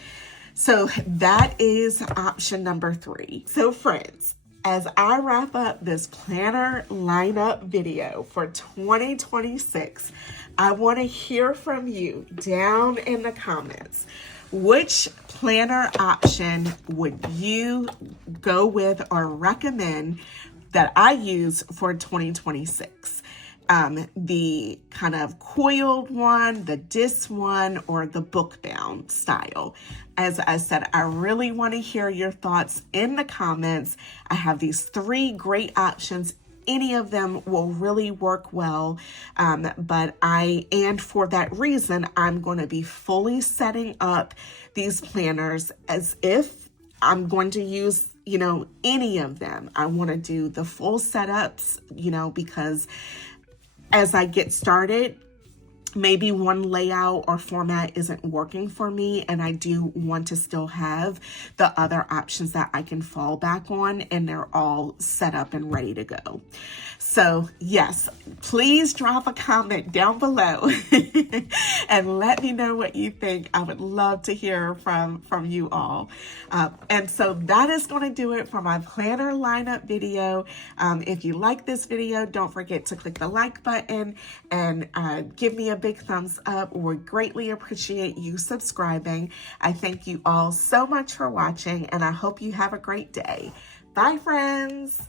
So that is option number 3. So friends, as I wrap up this planner lineup video for 2026, I want to hear from you down in the comments. Which planner option would you go with or recommend that I use for 2026? The kind of coiled one, the disc one, or the book bound style. As I said, I really want to hear your thoughts in the comments. I have these 3 great options. Any of them will really work well, and for that reason, I'm going to be fully setting up these planners as if I'm going to use, you know, any of them. I want to do the full setups, you know, because as I get started, maybe one layout or format isn't working for me, and I do want to still have the other options that I can fall back on, and they're all set up and ready to go. So yes, please drop a comment down below and let me know what you think. I would love to hear from you all. And so that is going to do it for my planner lineup video. If you like this video, don't forget to click the like button and give me a big thumbs up. We greatly appreciate you subscribing. I thank you all so much for watching, and I hope you have a great day. Bye, friends.